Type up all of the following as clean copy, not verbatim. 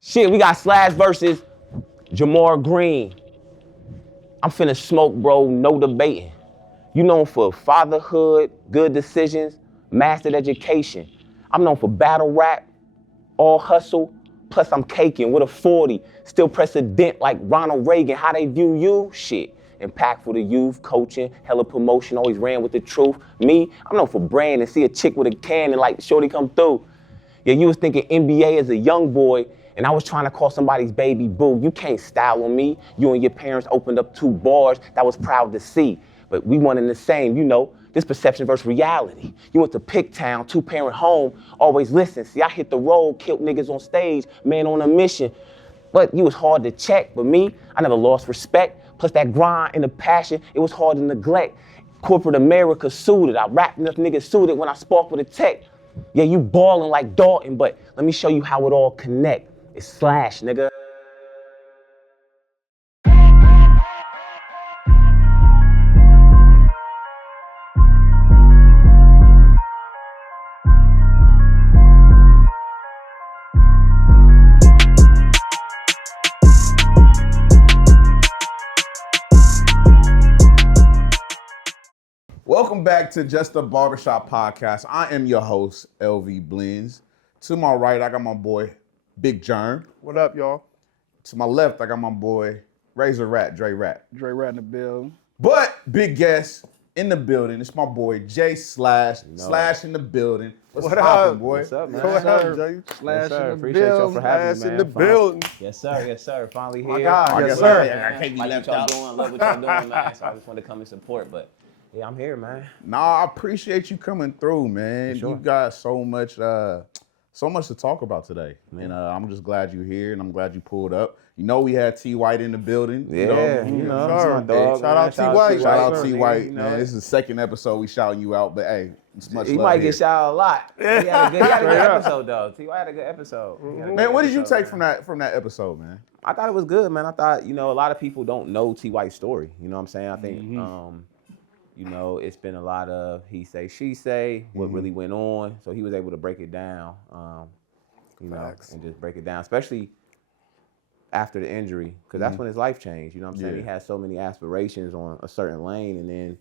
Shit, we got Slash versus Jamar Greene. I'm finna smoke, bro, no debating. You known for fatherhood, good decisions, mastered education. I'm known for battle rap, all hustle, plus I'm caking with a 40. Still press a dent like Ronald Reagan. How they view you? Shit. Impactful to youth, coaching, hella promotion, always ran with the truth. Me, I'm known for brand and see a chick with a cannon like shorty come through. Yeah, you was thinking NBA as a young boy, and I was trying to call somebody's baby boo. You can't style on me. You and your parents opened up 2 bars that I was proud to see. But we one in the same, you know, this perception versus reality. You went to Picktown, 2-parent home, always listen. See, I hit the road, killed niggas on stage, man on a mission. But you was hard to check. But me, I never lost respect. Plus that grind and the passion, it was hard to neglect. Corporate America suited. I rap enough niggas suited when I spark with a tech. Yeah, you ballin' like Dalton, but let me show you how it all connect. It's Slash, nigga. Welcome back to Just a Barbershop podcast. I am your host, LV Blends. To my right, I got my boy, Big Germ. What up, y'all? To my left, I got my boy, Razor Rat, Dre Rat. Dre Rat in the building. But big guest in the building, it's my boy, J Slash. Slash in the building. What's poppin', boy? What's up, man? What's up, Jay? Yes, Slash sir. in the Appreciate y'all building. for having me, Slash in man. the building. Yes, sir. Yes, sir. Finally here. My God, yes, sir. I can't be Like left what y'all out. doing, love what y'all doing, man. So I just wanted to come and support, but yeah, I'm here, man. Nah, I appreciate you coming through, man. For sure. You got so much to talk about today. And I'm just glad you're here, and I'm glad you pulled up. You know we had T. White in the building. Yeah, you know. that's my dog. Shout out man. T. White. Shout out Sir. T. White, You know, man. This is the second episode we shouting you out, but hey, it's much he love might here. get shouted a lot. He had a good episode, though. T.Y. had a good episode. He had a Man, good what did you episode, take man. from that episode, man? I thought it was good, man. I thought, you know, a lot of people don't know T. White's story. You know what I'm saying? I think, you know, it's been a lot of he say, she say, what really went on. So he was able to break it down, you know, Facts. and just break it down, especially after the injury, because that's when his life changed. You know what I'm saying? Yeah. He had so many aspirations on a certain lane, and then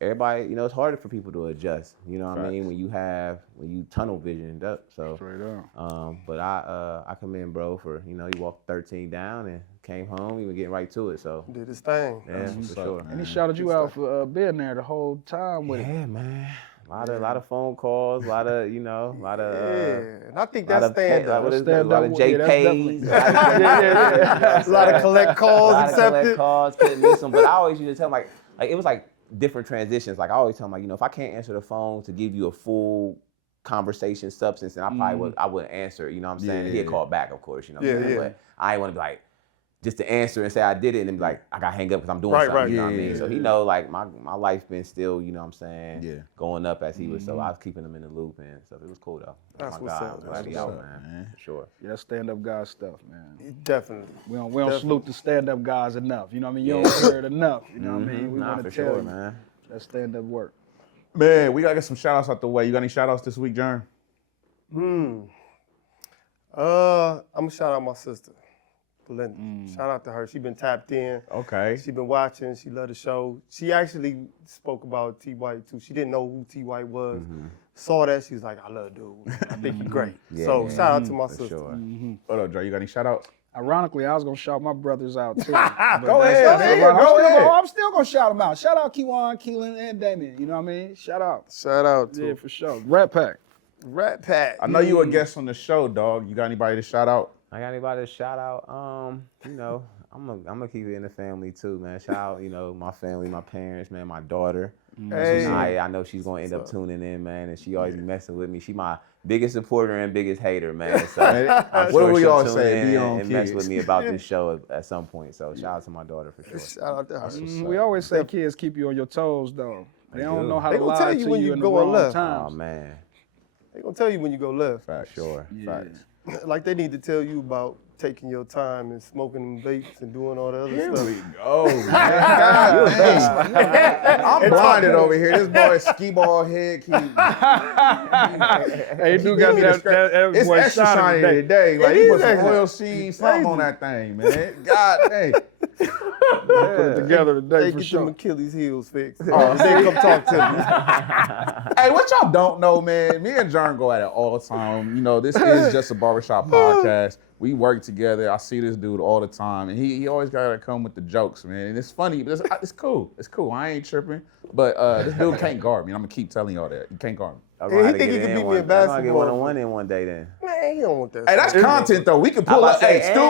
everybody, you know, it's harder for people to adjust. You know what I mean? When you tunnel visioned up. So, Straight up. but I commend bro for, you know, he walked 13 down and came home. He was getting right to it. So Did his thing. yeah, for sure. And he shouted you out for being there the whole time with it. Yeah, man. A lot of phone calls, a lot of, you know, a lot of Yeah, and I think lot that's of stand up. what is that? stand A lot up, of yeah, that's JPays, A lot of collect calls a lot of collect accepted. calls, couldn't miss them. But I always used to tell him like it was like different transitions. Like I always tell him like, you know, if I can't answer the phone to give you a full conversation substance, then I probably wouldn't answer. You know what I'm saying? Yeah. He'd call back, of course. You know what I'm saying? Yeah. But I ain't want to be like just to answer and say I did it and then be like I got to hang up because I'm doing Right, something. right. You know what I Yeah. mean? So he know like my life been still, you know what I'm saying, Yeah. going up as he was. So I was keeping him in the loop and stuff. It was cool though. That's my what's God, up. I'm glad he That's out, what's man. For sure. Yeah, that's stand-up guy stuff, man. Definitely. We don't Definitely. salute the stand-up guys enough. You know what I mean? You Yeah. don't hear it enough. You know what I mean? We Nah, want for to tell sure, you man. that stand-up work. Man, we gotta get some shout outs out the way. You got any shout outs this week, Jern? I'm gonna shout out my sister, Belinda. Shout out to her. She been tapped in. Okay. She been watching. She loved the show. She actually spoke about T. White too. She didn't know who T. White was. Saw that. She was like, I love dude. I think he's great. So shout out to my sister. Sure. What up, Dre? You got any shout outs? Ironically, I was going to shout my brothers out, too. Go ahead, man. Go ahead. I'm still going to shout them out. Shout out Keewan, Keelan, and Damien. You know what I mean? Shout out. Shout out to Yeah, for sure. Rat Pack. Rat Pack. I know you a guest on the show, dog. You got anybody to shout out? I got anybody to shout out? You know, I'm gonna keep it in the family too, man. Shout out, you know, my family, my parents, man, my daughter. Hey. I know she's gonna end up tuning in, man, and she always be messing with me. She my biggest supporter and biggest hater, man. So I'm What sure do we she'll all tune say? in Be on and mess kids. with me about this show at some point. So shout out to my daughter for sure. Shout out to her. We always say kids keep you on your toes, though. They don't do. know how They to gonna lie tell to you when you you in the going wrong left. Oh times. man, They gonna tell you when you go left. Facts. sure. Facts. Like they need to tell you about taking your time and smoking them vapes and doing all the other Here stuff. we go, man. God dang. I'm blinded over here. This boy ski ball head keep. Hey, you got that It's boy extra shot shiny today. today. Like It he is put some extra. oil sheen something on that thing, man. God dang. Put it together today They for get sure. them Achilles heels fixed. Oh, They come talk to me. Hey, what y'all don't know, man, me and Jern go at it all the time. You know, this is just a barbershop podcast. We work together. I see this dude all the time, and he always gotta come with the jokes, man. And it's funny, but it's cool. It's cool. I ain't tripping. But this dude can't guard me. I'm gonna keep telling y'all that. He can't guard me. Yeah, he think he can beat me in basketball. I'm gonna get one-on-one in one day then. Man, he don't want that. Hey, that's stuff. content though. We can pull I'm up. about to Hey, say, Stu,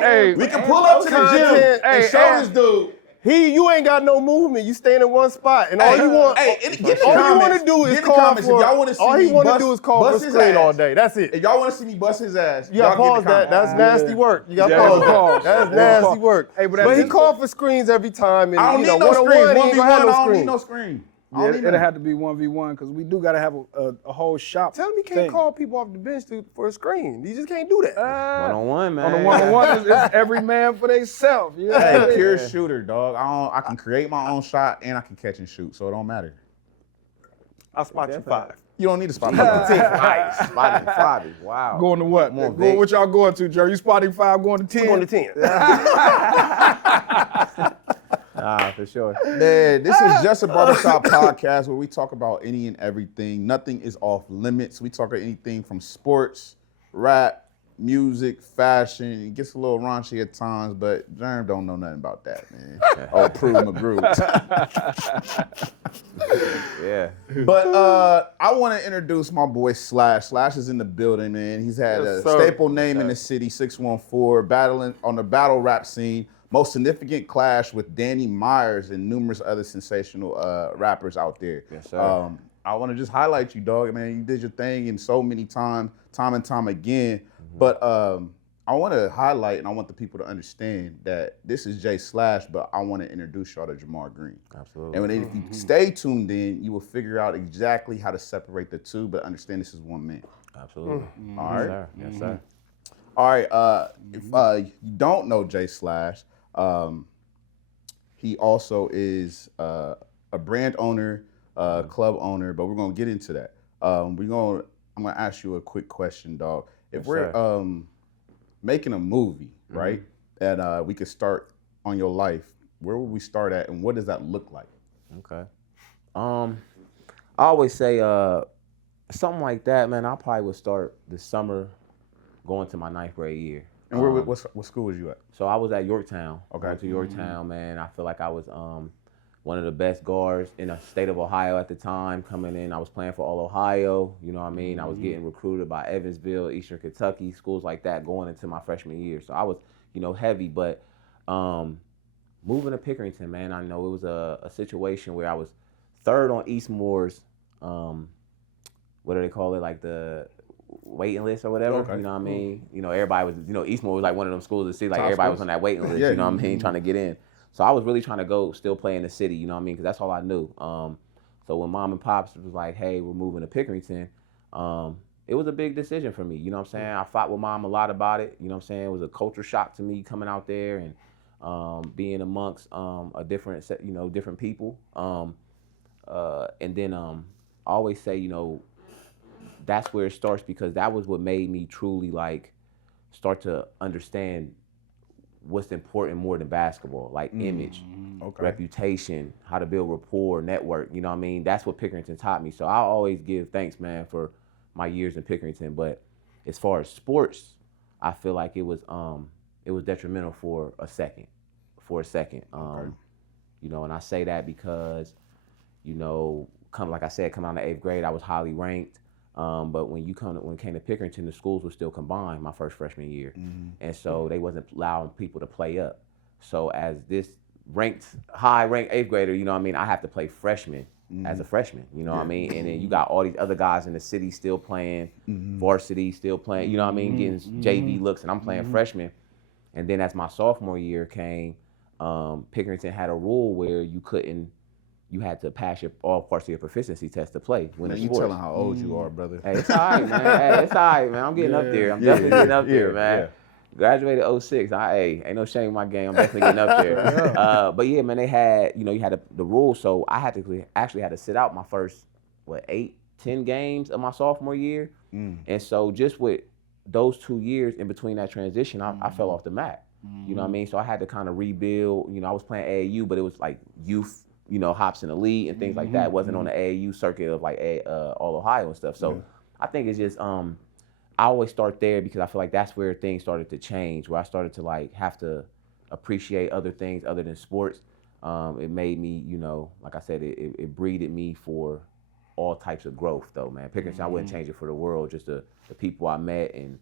hey, we can pull up to the gym content. and Hey, show hey. this dude. You ain't got no movement. You staying in one spot, and all you want, Hey, get in the all you comments. want to do is Get in the call comments for. if y'all want to see all me he want to bust- do is call for bust his screen ass. all day. That's it. If y'all want to see me bust his ass, You got to y'all get in pause the that. comments. That's nasty work. You got to Yeah, pause pause. that. That's Yeah, nasty pause. work. Hey, but But he that's- called for screens every time, and I don't you need know, no screen. one-on-one, he ain't 1v1, gonna have no I don't need screen. no screen. I Yeah, don't need it'll none. have to be 1v1 because we do got to have a whole shop. Tell him he can't thing. call people off the bench for a screen. He just can't do that. One-on-one, man. On the one-on-one, it's every man for themselves. You know what I Hey, mean? pure shooter, dog. I can create my own shot and I can catch and shoot, so it don't matter. I'll spot you 5. You don't need to spot me. Nice. Spotting Fabi. Wow. Going to what? Come on, Going, Vic. what y'all going to, Joe? You spotting 5, going to 10? Going to 10. For sure. Man, this is just a barbershop podcast where we talk about any and everything. Nothing is off limits. We talk about anything from sports, rap, music, fashion. It gets a little raunchy at times, but Jerm don't know nothing about that, man. Oh, Prue McGrew. Yeah. But I want to introduce my boy Slash. Slash is in the building, man. He's had Yes, a sir. staple name in the city, 614, battling on the battle rap scene. Most significant clash with Danny Myers and numerous other sensational rappers out there. Yes, sir. I want to just highlight you, dog. Man, you did your thing in so many times, time and time again. But I want to highlight and I want the people to understand that this is Jay Slash, but I want to introduce y'all to Jamar Greene. Absolutely. And if you stay tuned in, you will figure out exactly how to separate the two, but understand this is one man. Absolutely. All Yes, right. sir. Yes, sir. All right. If you don't know Jay Slash, he also is a brand owner, club owner, but we're gonna get into that. I'm gonna ask you a quick question, dog. If Yes, we're sir. making a movie, right, and we could start on your life, where would we start at, and what does that look like? Okay. I always say something like that, man. I probably would start this summer going to my 9th grade year. And what school was you at? So I was at Yorktown. Okay. I went to Yorktown, man. I feel like I was one of the best guards in the state of Ohio at the time. Coming in, I was playing for All Ohio. You know what I mean? I was getting recruited by Evansville, Eastern Kentucky, schools like that, going into my freshman year. So I was, heavy. But moving to Pickerington, man, I know it was a situation where I was 3rd on Eastmore's, what do they call it, like the waiting list or whatever. Okay. You know what I mean? Everybody was, Eastmore was like one of them schools in the city, like Top everybody schools. was on that waiting list, Yeah. you know what I mean, trying to get in. So I was really trying to go still play in the city, you know what I mean, because that's all I knew. So when Mom and Pops was like, hey, we're moving to Pickerington, it was a big decision for me, you know what I'm saying? I fought with Mom a lot about it, you know what I'm saying? It was a culture shock to me coming out there and being amongst a different set, different people. And then I always say, that's where it starts, because that was what made me truly like start to understand what's important more than basketball, like image, reputation, how to build rapport, network, you know what I mean? That's what Pickerington taught me. So I always give thanks, man, for my years in Pickerington. But as far as sports, I feel like it was detrimental for a second. And I say that because, like I said, coming out of 8th grade, I was highly ranked. But when it came to Pickerington, the schools were still combined my first freshman year. And so they wasn't allowing people to play up. So as this high-ranked 8th grader, you know what I mean, I have to play freshman as a freshman, you know what I mean? And then you got all these other guys in the city still playing, varsity still playing, you know what I mean, getting J.A.B. looks, and I'm playing freshman. And then as my sophomore year came, Pickerington had a rule where you had to pass all parts of your proficiency test to play. Man, you telling how old you are, brother. Hey, it's all right, man. I'm getting up there. I'm definitely getting up there, man. Graduated 06. Ain't no shame in my game. I'm definitely getting up there. But yeah, man, they had, you had the rules, so I had to actually had to sit out my first 8-10 games of my sophomore year, and so just with those 2 years in between that transition, I fell off the mat. You know what I mean? So I had to kind of rebuild. I was playing AAU, but it was like youth, hops in the league and things like that. It wasn't on the AAU circuit of like all Ohio and stuff. So I think it's just I always start there because I feel like that's where things started to change, where I started to like have to appreciate other things other than sports. It made me, like I said, it breeded me for all types of growth though, man. Pickerington, I wouldn't change it for the world, just the people I met and,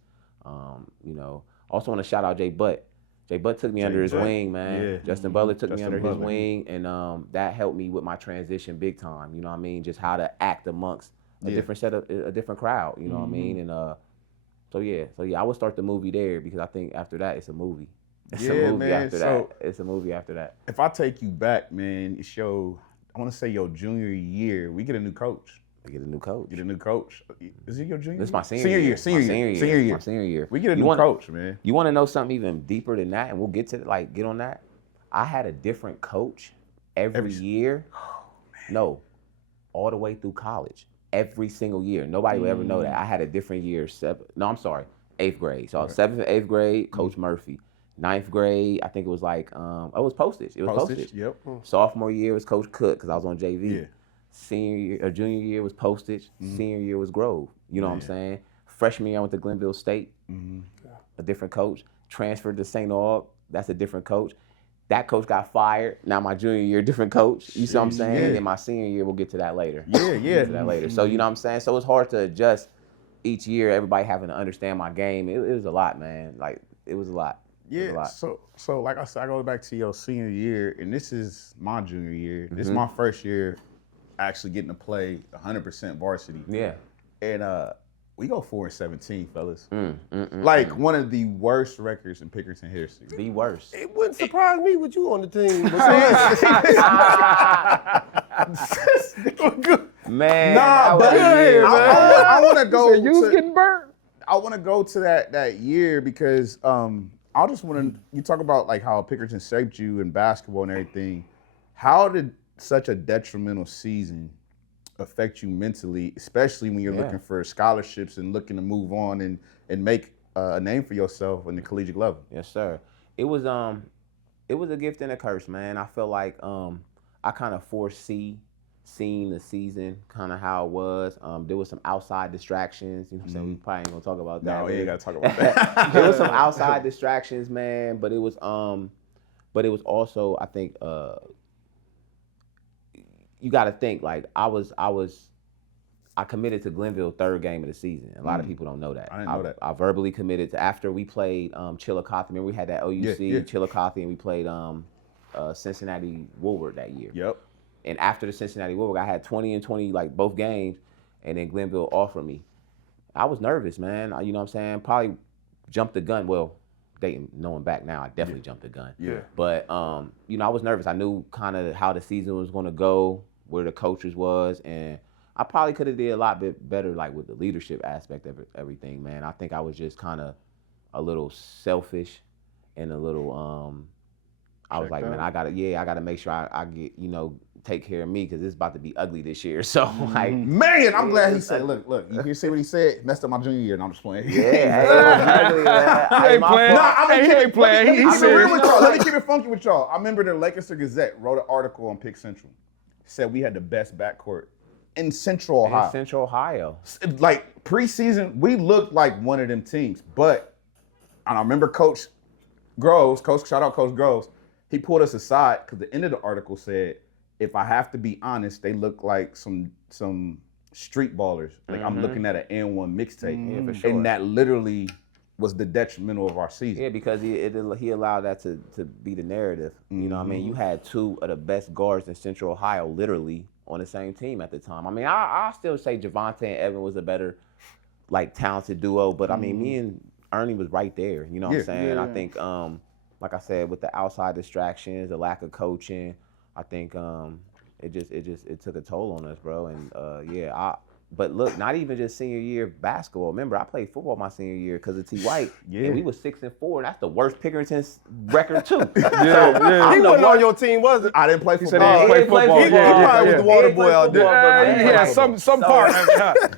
also want to shout out J. Butt. J. Butt took me under his wing, man. Yeah. Justin Butler took me under his wing, and that helped me with my transition big time. You know what I mean? Just how to act amongst a different crowd. You know what I mean? And so yeah, I would start the movie there because I think after that it's a movie. It's a movie after that. It's a movie after that. If I take you back, man, I want to say your junior year, we get a new coach. We get a new coach. Is it your junior year? This is my senior year. Senior year. My senior year. We get a new coach, man. You want to know something even deeper than that, and we'll get to get on that? I had a different coach every year. Oh, man. No, all the way through college. Every single year. Nobody would ever know that. I had a different year. 8th grade. So I was 7th and 8th grade, Coach Murphy. 9th grade, I think it was like, it was postage. It was postage. Yep. Sophomore year was Coach Cook because I was on JV. Yeah. Junior year was postage. Senior year was Grove. You know what I'm saying? Freshman year I went to Glenville State. A different coach. Transferred to St. Aug. That's a different coach. That coach got fired. Now my junior year, different coach. You see what I'm saying? Yeah. And then my senior year, we'll get to that later. Yeah. We'll get to that later. So you know what I'm saying? So it's hard to adjust each year. Everybody having to understand my game. It was a lot, man. Like it was a lot. Yeah. So like I said, I go back to your senior year, and this is my junior year. This is my first year actually getting to play 100% varsity. Yeah. And we go 4-17, fellas. Like one of the worst records in Pickerington history. The worst. It wouldn't surprise me with you on the team. Man. Nah, but I want to go. You was getting burnt. I want to go to that year because I just want to. You talk about like how Pickerington shaped you in basketball and everything. How did such a detrimental season affect you mentally, especially when you're looking for scholarships and looking to move on and make a name for yourself on the collegiate level? Yes, sir. It was a gift and a curse, man. I felt like I kind of seeing the season kind of how it was. There was some outside distractions. You know what I'm saying? We probably ain't gonna talk about that. No, we ain't gotta talk about that. There was some outside distractions, man. But it was also, I think, you got to think like I committed to Glenville third game of the season. A lot of people don't know that. I didn't know that. I verbally committed to after we played Chillicothe. Remember we had that OUC Chillicothe, and we played Cincinnati Woolward that year. Yep. And after the Cincinnati Woolward, I had 20 and 20 like both games, and then Glenville offered me. I was nervous, man. You know what I'm saying? Probably jumped the gun. Well, knowing back now, I definitely jumped the gun. Yeah. But I was nervous. I knew kind of how the season was going to go, where the coaches was, and I probably could have did a lot bit better, like with the leadership aspect of everything, man. I think I was just kind of a little selfish and a little. I was like, man, I gotta make sure I get, take care of me because it's about to be ugly this year. So like, man, I'm glad he said, look, you see what he said? Messed up my junior year, and I'm just playing. Yeah, hey, it was ugly, man. He ain't playing. He ain't playing. He's serious. Let me keep it funky with y'all. I remember the Lancaster Gazette wrote an article on Pick Central. Said we had the best backcourt in Central Ohio. In Central Ohio. Like preseason, we looked like one of them teams. But and I remember Coach Groves, shout out Coach Groves, he pulled us aside because the end of the article said, if I have to be honest, they look like some street ballers. Like I'm looking at an N1 mixtape. Yeah, for sure. And that literally was the detrimental of our season. Yeah, because he allowed that to be the narrative. You know what I mean? You had two of the best guards in Central Ohio literally on the same team at the time. I mean, I still say Javante and Evan was a better, like, talented duo, but I mean, me and Ernie was right there. You know what I'm saying? Yeah. I think, like I said, with the outside distractions, the lack of coaching, I think it took a toll on us, bro. And But look, not even just senior year of basketball. Remember, I played football my senior year because of T. White, and we was 6-4, and that's the worst Pickerington's record too. He wasn't on your team, was it? I didn't play He football. said he didn't play football. He probably was the water boy out there. He had some part.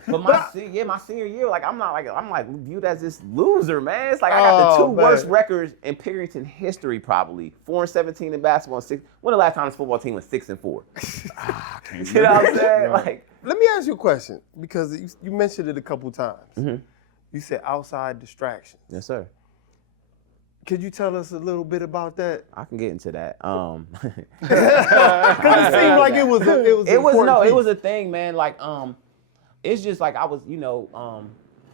But my senior year, like I'm like viewed as this loser, man. It's like I got the two worst records in Pickerington history, probably 4-17 in basketball, and 6. When the last time this football team was 6-4? You know what I'm saying? Like, let me ask you a question because you mentioned it a couple times. You said outside distractions. yes, sir. Could you tell us a little bit about that? I can get into that. Because it seemed like it was it was a thing, man. Like, it's just like I was,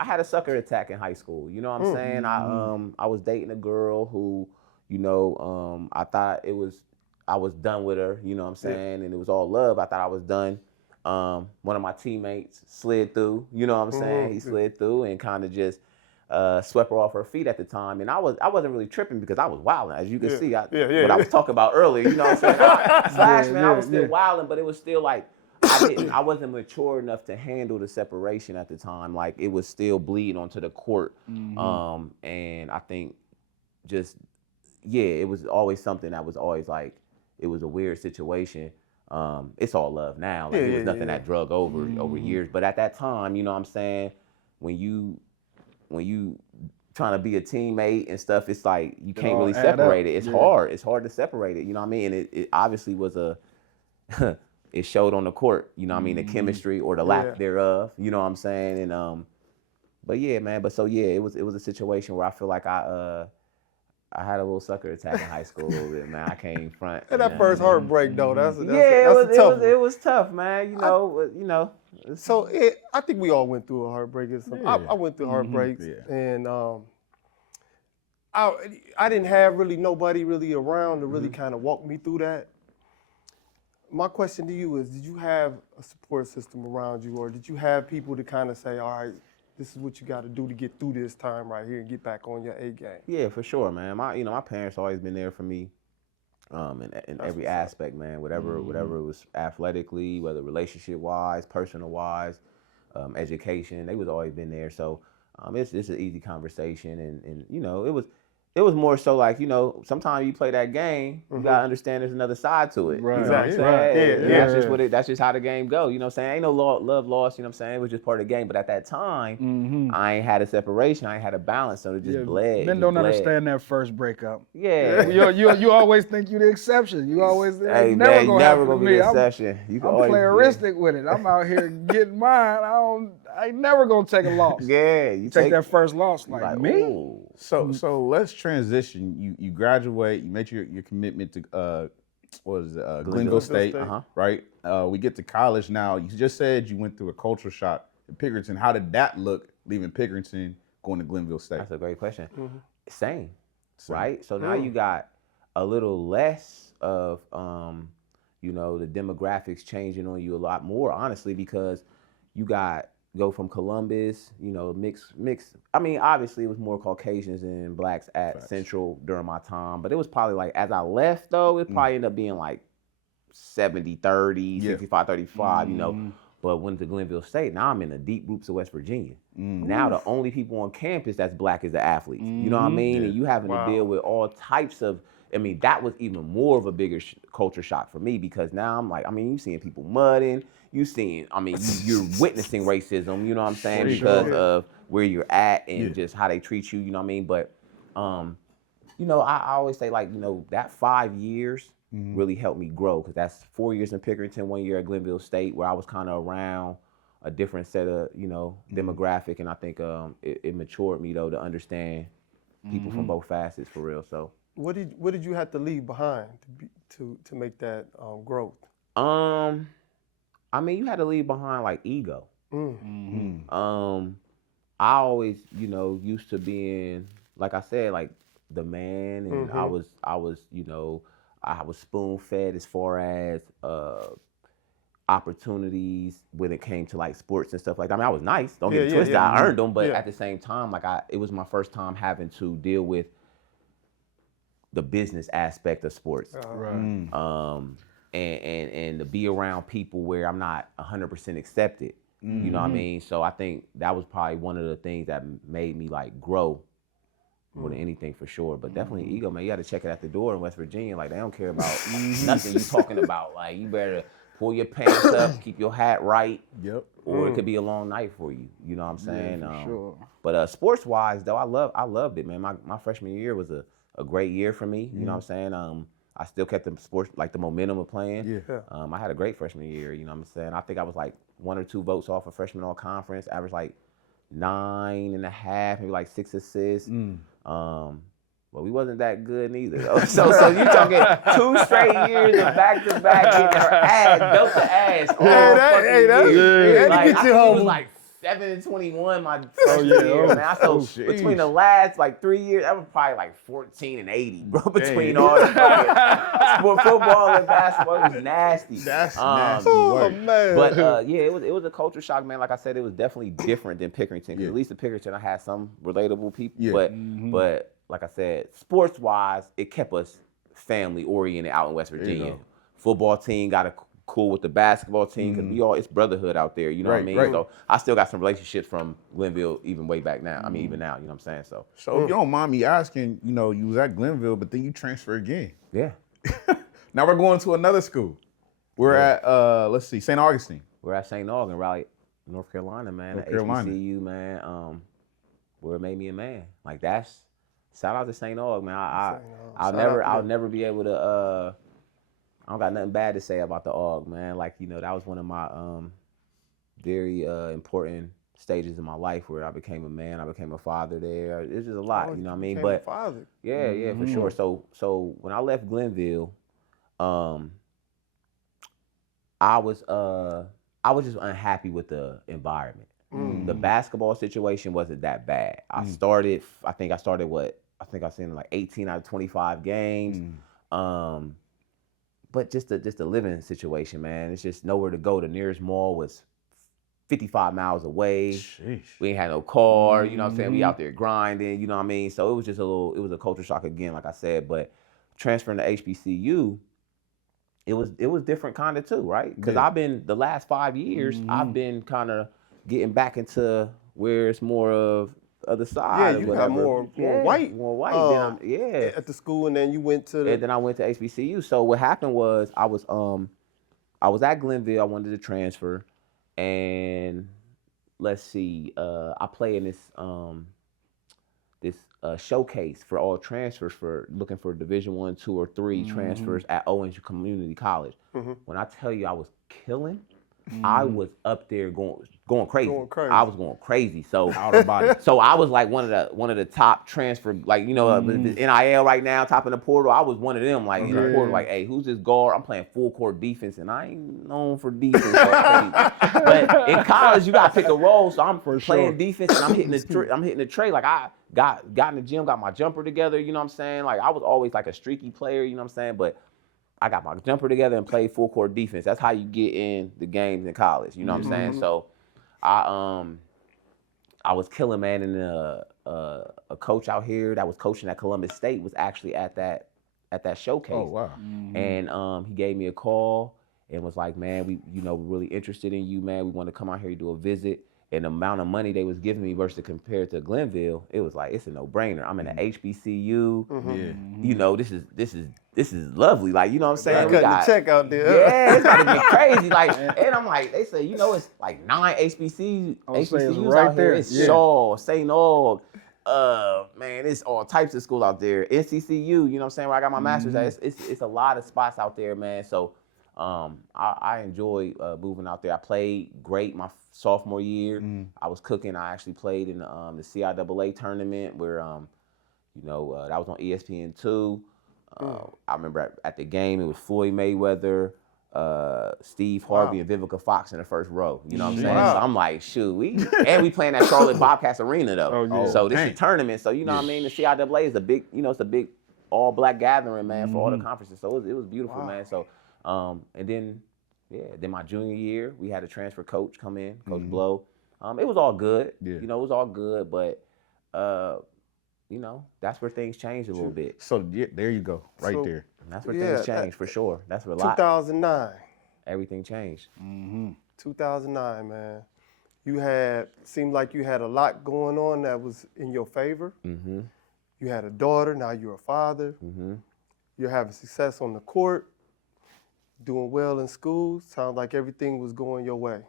I had a sucker attack in high school. You know what I'm saying? I was dating a girl who, I thought I was done with her. You know what I'm saying? And it was all love. I thought I was done. One of my teammates slid through. You know what I'm saying? He slid through and kind of just swept her off her feet at the time. And I wasn't really tripping because I was wilding, as you can see. What I was talking about earlier. You know what I'm saying? I was still wilding, but it was still like. I wasn't mature enough to handle the separation at the time. Like, it was still bleeding onto the court. And I think it was always something that was always like, it was a weird situation. It's all love now. Like, it was nothing that drug over years. But at that time, you know what I'm saying, when you trying to be a teammate and stuff, it's like you can't really separate it. It's hard. It's hard to separate it. You know what I mean? And it obviously was it showed on the court, you know what I mean, the chemistry or the lack thereof, you know what I'm saying? And but yeah, man, it was a situation where I feel like I had a little sucker attack in high school a little bit, man. I came front. And that first heartbreak though, that's it was tough, man. So I think we all went through a heartbreak. I went through heartbreaks, and I didn't have really nobody really around to really kind of walk me through that. My question to you is, did you have a support system around you, or did you have people to kind of say, all right, this is what you got to do to get through this time right here and get back on your A game? Yeah, for sure, man. My parents always been there for me, in every aspect, man. Whatever it was athletically, whether relationship wise, personal wise, education, they was always been there. So it's an easy conversation, and it was more so like, sometimes you play that game, you gotta understand there's another side to it. Right. You know what I'm saying? Right. That's just that's just how the game go. You know what I'm saying? Ain't no love lost, you know what I'm saying? It was just part of the game. But at that time, I ain't had a separation, I ain't had a balance, so it just bled. Men don't understand that first breakup. Yeah. You always think you the exception. You always Hey, never man, gonna never happen gonna to be me. the exception. I'm playeristic with it. I'm out here getting mine. I ain't never gonna take a loss. Yeah, you Take that first loss like me. Ooh. So let's transition. You graduate. You make your commitment to Glenville State, right? We get to college now. You just said you went through a culture shock in Pickerington. How did that look, leaving Pickerington, going to Glenville State? That's a great question. Same, right? So now you got a little less of the demographics changing on you a lot more, honestly, because you go from Columbus, mixed. I mean, obviously it was more Caucasians and blacks at Central during my time, but it was probably like, as I left though, it probably ended up being like 70-30, 65-35, But went to Glenville State, now I'm in the deep roots of West Virginia. Now the only people on campus that's black is the athletes. You know what I mean? And you having to deal with all types of, that was even more of a bigger culture shock for me, because now I'm like, you seeing people mudding, you're witnessing racism, you know what I'm saying, because of where you're at and just how they treat you, you know what I mean? But, I always say, like, that 5 years really helped me grow, because that's 4 years in Pickerington, 1 year at Glenville State, where I was kind of around a different set of, demographic, and I think it matured me, though, to understand people from both facets, for real, so. What did you have to leave behind to make that growth? You had to leave behind like ego. I always, used to being, like I said, like the man, and I was, I was spoon fed as far as opportunities when it came to like sports and stuff like that. I was nice. Don't get it twisted. I earned them, but at the same time, like it was my first time having to deal with the business aspect of sports. And to be around people where I'm not 100% accepted. You know what I mean? So I think that was probably one of the things that made me like grow more than anything for sure. But definitely ego, man. You got to check it at the door in West Virginia. Like they don't care about nothing you talking about. Like you better pull your pants up, keep your hat right. Yep. Or it could be a long night for you. You know what I'm saying? for sure. But sports wise though, I loved it, man. My freshman year was a great year for me. You know what I'm saying? I still kept the sports, like the momentum of playing. Yeah. I had a great freshman year, you know what I'm saying? I think I was like 1 or 2 votes off of freshman all conference, averaged like 9.5, maybe like 6 assists. But we wasn't that good neither. Though. So you talking 2 straight years of back-to-back getting her ass, belt the ass all fucking year. Like, I think it was like 7-21 my freshman year, man. So between the last like 3 years, that was probably like 14-80, bro. Between all the fucking football and basketball, it was nasty. That's nasty work. Man. But yeah, it was a culture shock, man. Like I said, it was definitely different than Pickerington. 'Cause at least at Pickerington, I had some relatable people. Yeah. But like I said, sports wise, it kept us family oriented out in West Virginia. Football team got cool with the basketball team because it's brotherhood out there. You know what I mean? Right. So I still got some relationships from Glenville even way back now. I mean, even now, you know what I'm saying? So So if you don't mind me asking, you know, you was at Glenville, but then you transferred again. yeah, Now we're going to another school. We're at let's see, St. Augustine. we're at St. Aug in Raleigh, North Carolina, man. North The Carolina. HBCU, man. Where it made me a man. Like that's shout out to St. Aug, man. I'll never be able to. I don't got nothing bad to say about the AUG, man. Like, you know, that was one of my very important stages in my life where I became a man, I became a father there. It's just a lot, you know what I mean? But father. yeah, for sure. So when I left Glenville, I was just unhappy with the environment. The basketball situation wasn't that bad. I think I seen like 18 out of 25 games. But just the living situation, man, it's just nowhere to go. The nearest mall was 55 miles away. Sheesh. We ain't had no car, you know what I'm saying? We out there grinding, you know what I mean? So it was just it was a culture shock again, like I said. But transferring to HBCU, it was different kind of too, right? Because I've been, the last 5 years, I've been kind of getting back into where it's more of other side. Yeah, you got more white. More white. At the school, and then you went to the. And then I went to HBCU. So what happened was I was at Glenville. I wanted to transfer, and let's see, I played in this showcase for all transfers for looking for Division I, II, or III transfers at Owens Community College. When I tell you I was killing, I was up there going crazy. I was going crazy. So Out of body. So I was like one of the top transfer, like, you know, the NIL right now, top of the portal. I was one of them, like in the portal, like, hey, who's this guard? I'm playing full court defense, and I ain't known for defense. But in college, you gotta pick a role. So I'm playing defense, and I'm hitting the tray. Like I got in the gym, got my jumper together. You know what I'm saying? Like I was always like a streaky player. You know what I'm saying? But I got my jumper together and played full court defense. That's how you get in the games in college. You know what I'm saying? So I was killing, man, and a coach out here that was coaching at Columbus State was actually at that showcase. Oh, wow. And he gave me a call and was like, man, we're really interested in you, man. We want to come out here and do a visit. And the amount of money they was giving me versus compared to Glenville, it was like, it's a no-brainer. I'm in the HBCU. You know, this is lovely. Like, you know what I'm saying? Cutting the check out there. Yeah, it's about to be crazy. Like, and I'm like, they say, you know, it's like 9 HBCUs right out there. here. It's Shaw, St. Aug, man, it's all types of school out there. NCCU, you know what I'm saying? Where I got my master's at. It's a lot of spots out there, man. So I enjoy moving out there. I played great my sophomore year. I was cooking. I actually played in the CIAA tournament where, that was on ESPN2. I remember at the game, it was Floyd Mayweather, Steve Harvey, and Vivica Fox in the first row. You know what I'm saying? So I'm like, shoot, we playing at Charlotte Bobcats Arena though. So this is a tournament. So you know what I mean? The CIAA is it's a big all black gathering, man, for all the conferences. So it was beautiful, man. So and then my junior year, we had a transfer coach come in, Coach Blow. It was all good. You know, it was all good, but that's where things changed a little bit. So there you go, there. And that's where things changed for sure. That's where a lot. 2009. Everything changed. 2009, man. seemed like you had a lot going on that was in your favor. Mm-hmm. You had a daughter, now you're a father. Mm-hmm. You're having success on the court, doing well in school. Sounds like everything was going your way.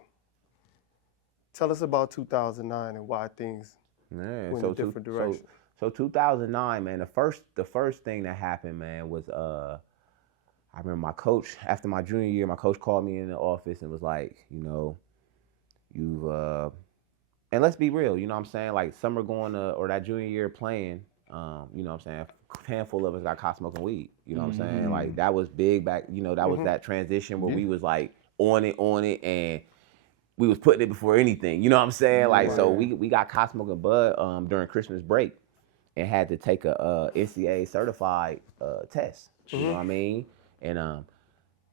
Tell us about 2009 and why things Yeah, went in a different direction. So 2009, man, the first thing that happened, man, was I remember my coach, after my junior year, my coach called me in the office and was like, you know, you've and let's be real, you know what I'm saying? Like summer going to, or that junior year playing, you know what I'm saying? A handful of us got caught smoking weed. You know what I'm saying? Like that was big back, you know, that was that transition where we was like on it, and we was putting it before anything. You know what I'm saying? Like so we got caught smoking bud during Christmas break and had to take a NCAA certified test. You know what I mean? And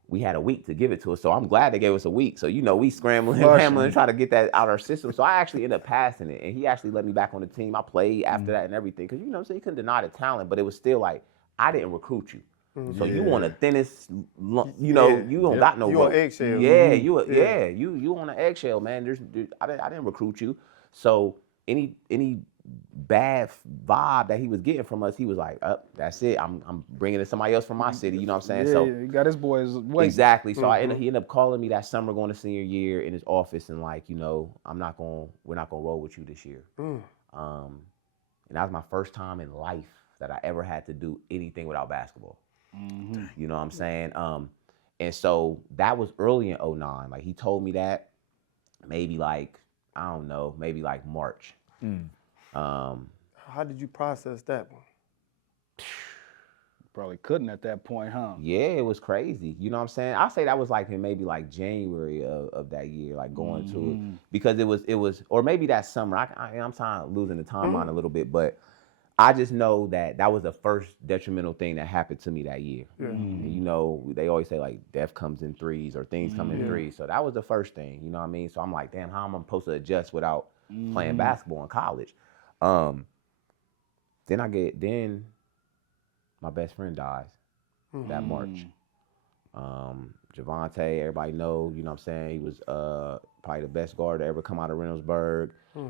we had a week to give it to us. So I'm glad they gave us a week. So, you know, we scrambling, trying to get that out our system. So I actually ended up passing it. And he actually let me back on the team. I played after that and everything. Because, you know what I'm saying? You couldn't deny the talent. But it was still like, I didn't recruit you. So you on the thinnest, you know, you don't got no You rope. on eggshells. Yeah, you on an eggshell, man. I didn't recruit you. So any bad vibe that he was getting from us, he was like, that's it. I'm bringing in somebody else from my city. You know what I'm saying? Yeah, So he got his boys waiting. exactly. So he ended up calling me that summer going to senior year in his office and like, you know, we're not gonna roll with you this year. And that was my first time in life that I ever had to do anything without basketball. You know what I'm saying? And so that was early in 09. Like he told me that maybe like, I don't know, maybe like March. How did you process that one? Probably couldn't at that point, huh? Yeah, it was crazy. You know what I'm saying? I'll say that was like in maybe like January of that year, like going to it. Because it was, or maybe that summer. I'm losing the timeline a little bit, but I just know that was the first detrimental thing that happened to me that year. And you know, they always say like death comes in threes or things come in threes. So that was the first thing, you know what I mean? So I'm like, damn, how am I supposed to adjust without playing basketball in college? Then my best friend dies that March. Javante, everybody know, you know what I'm saying? He was probably the best guard to ever come out of Reynoldsburg. Yeah,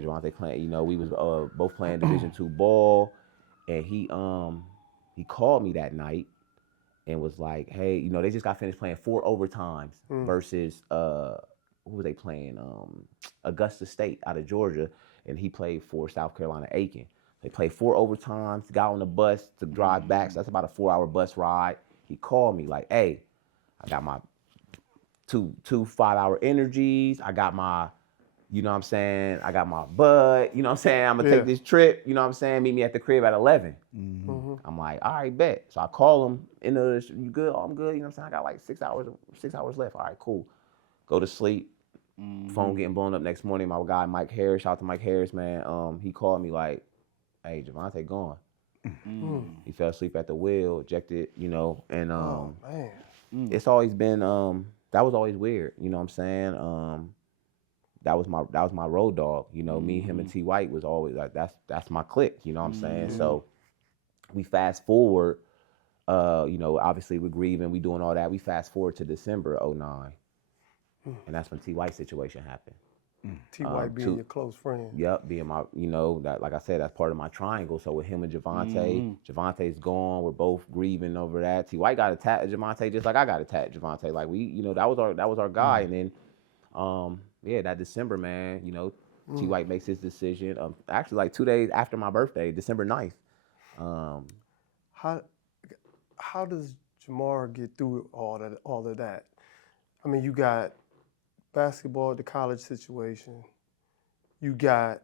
Javante playing, you know, we was both playing Division II ball, and he called me that night and was like, hey, you know, they just got finished playing 4 overtimes versus who was they playing? Augusta State out of Georgia, and he played for South Carolina Aiken. They played 4 overtimes, got on the bus to drive back, so that's about a 4-hour bus ride. He called me like, hey, I got my two 5-hour energies, I got my, you know what I'm saying, I got my bud, you know what I'm saying, I'm gonna take this trip, you know what I'm saying, meet me at the crib at 11. I'm like, all right, bet. So I call him, you good? Oh, I'm good, you know what I'm saying, I got like 6 hours left. All right, cool. Go to sleep. Phone getting blown up next morning. My guy Mike Harris, shout out to Mike Harris, man. He called me like, hey, Javante gone. He fell asleep at the wheel, ejected, you know, and it's always been that was always weird, you know what I'm saying? That was my road dog, you know. Me, him, and T White was always like that's my clique, you know what I'm saying? So we fast forward, you know, obviously we're grieving, we doing all that. We fast forward to December 09. And that's when T White situation happened. T White being your close friend. Yep, being my, you know, that, like I said, that's part of my triangle. So with him and Javante, Javante's gone. We're both grieving over that. T White got attacked Javante just like I got attacked Javante. Like we, you know, that was our guy. And then, yeah, that December, man, you know, T White makes his decision. Actually, like 2 days after my birthday, December 9th. How does Jamar get through all of that? I mean, you got basketball, the college situation. You got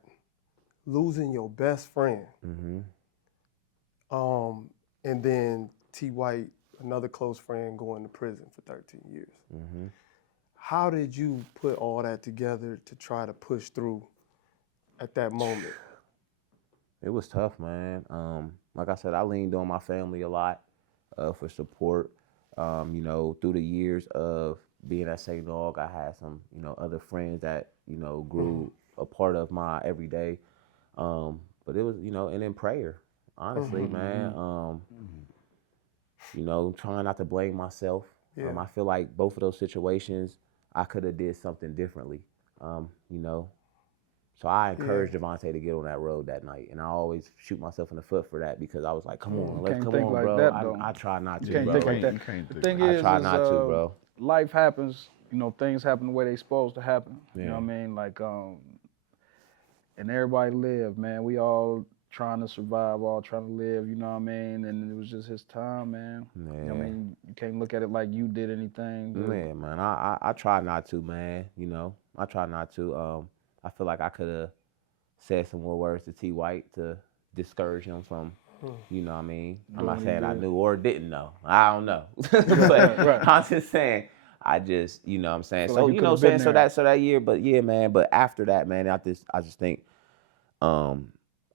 losing your best friend. And then T. White, another close friend, going to prison for 13 years. How did you put all that together to try to push through at that moment? It was tough, man. Like I said, I leaned on my family a lot for support. You know, through the years of being at St. Aug, I had some, you know, other friends that, you know, grew a part of my everyday. But it was, you know, and in prayer, honestly, man. You know, trying not to blame myself. I feel like both of those situations, I could have did something differently, you know. So I encouraged Devontae to get on that road that night, and I always shoot myself in the foot for that because I was like, "Come on, let's Can't come think on, like bro." that, though. I try not to, You can't bro. think like You that. can't The think thing like I is, try not to, bro. life happens. You know, things happen the way they supposed to happen. You know Yeah. what I mean? Like, and everybody live, man. We all trying to survive, all trying to live. You know what I mean? And it was just his time, man. You know what I Yeah. mean? You can't look at it like you did anything. But Yeah, man. I try not to, man. You know, I try not to. I feel like I could have said some more words to T. White to discourage him from, you know what I mean? I'm Doing not what he saying I did. knew or didn't know. I don't know. But right. I'm just saying, I just, you know what I'm saying? Feel So, like you you know what coulda I'm saying? been there. So that year, but yeah, man, but after that, man, I just think I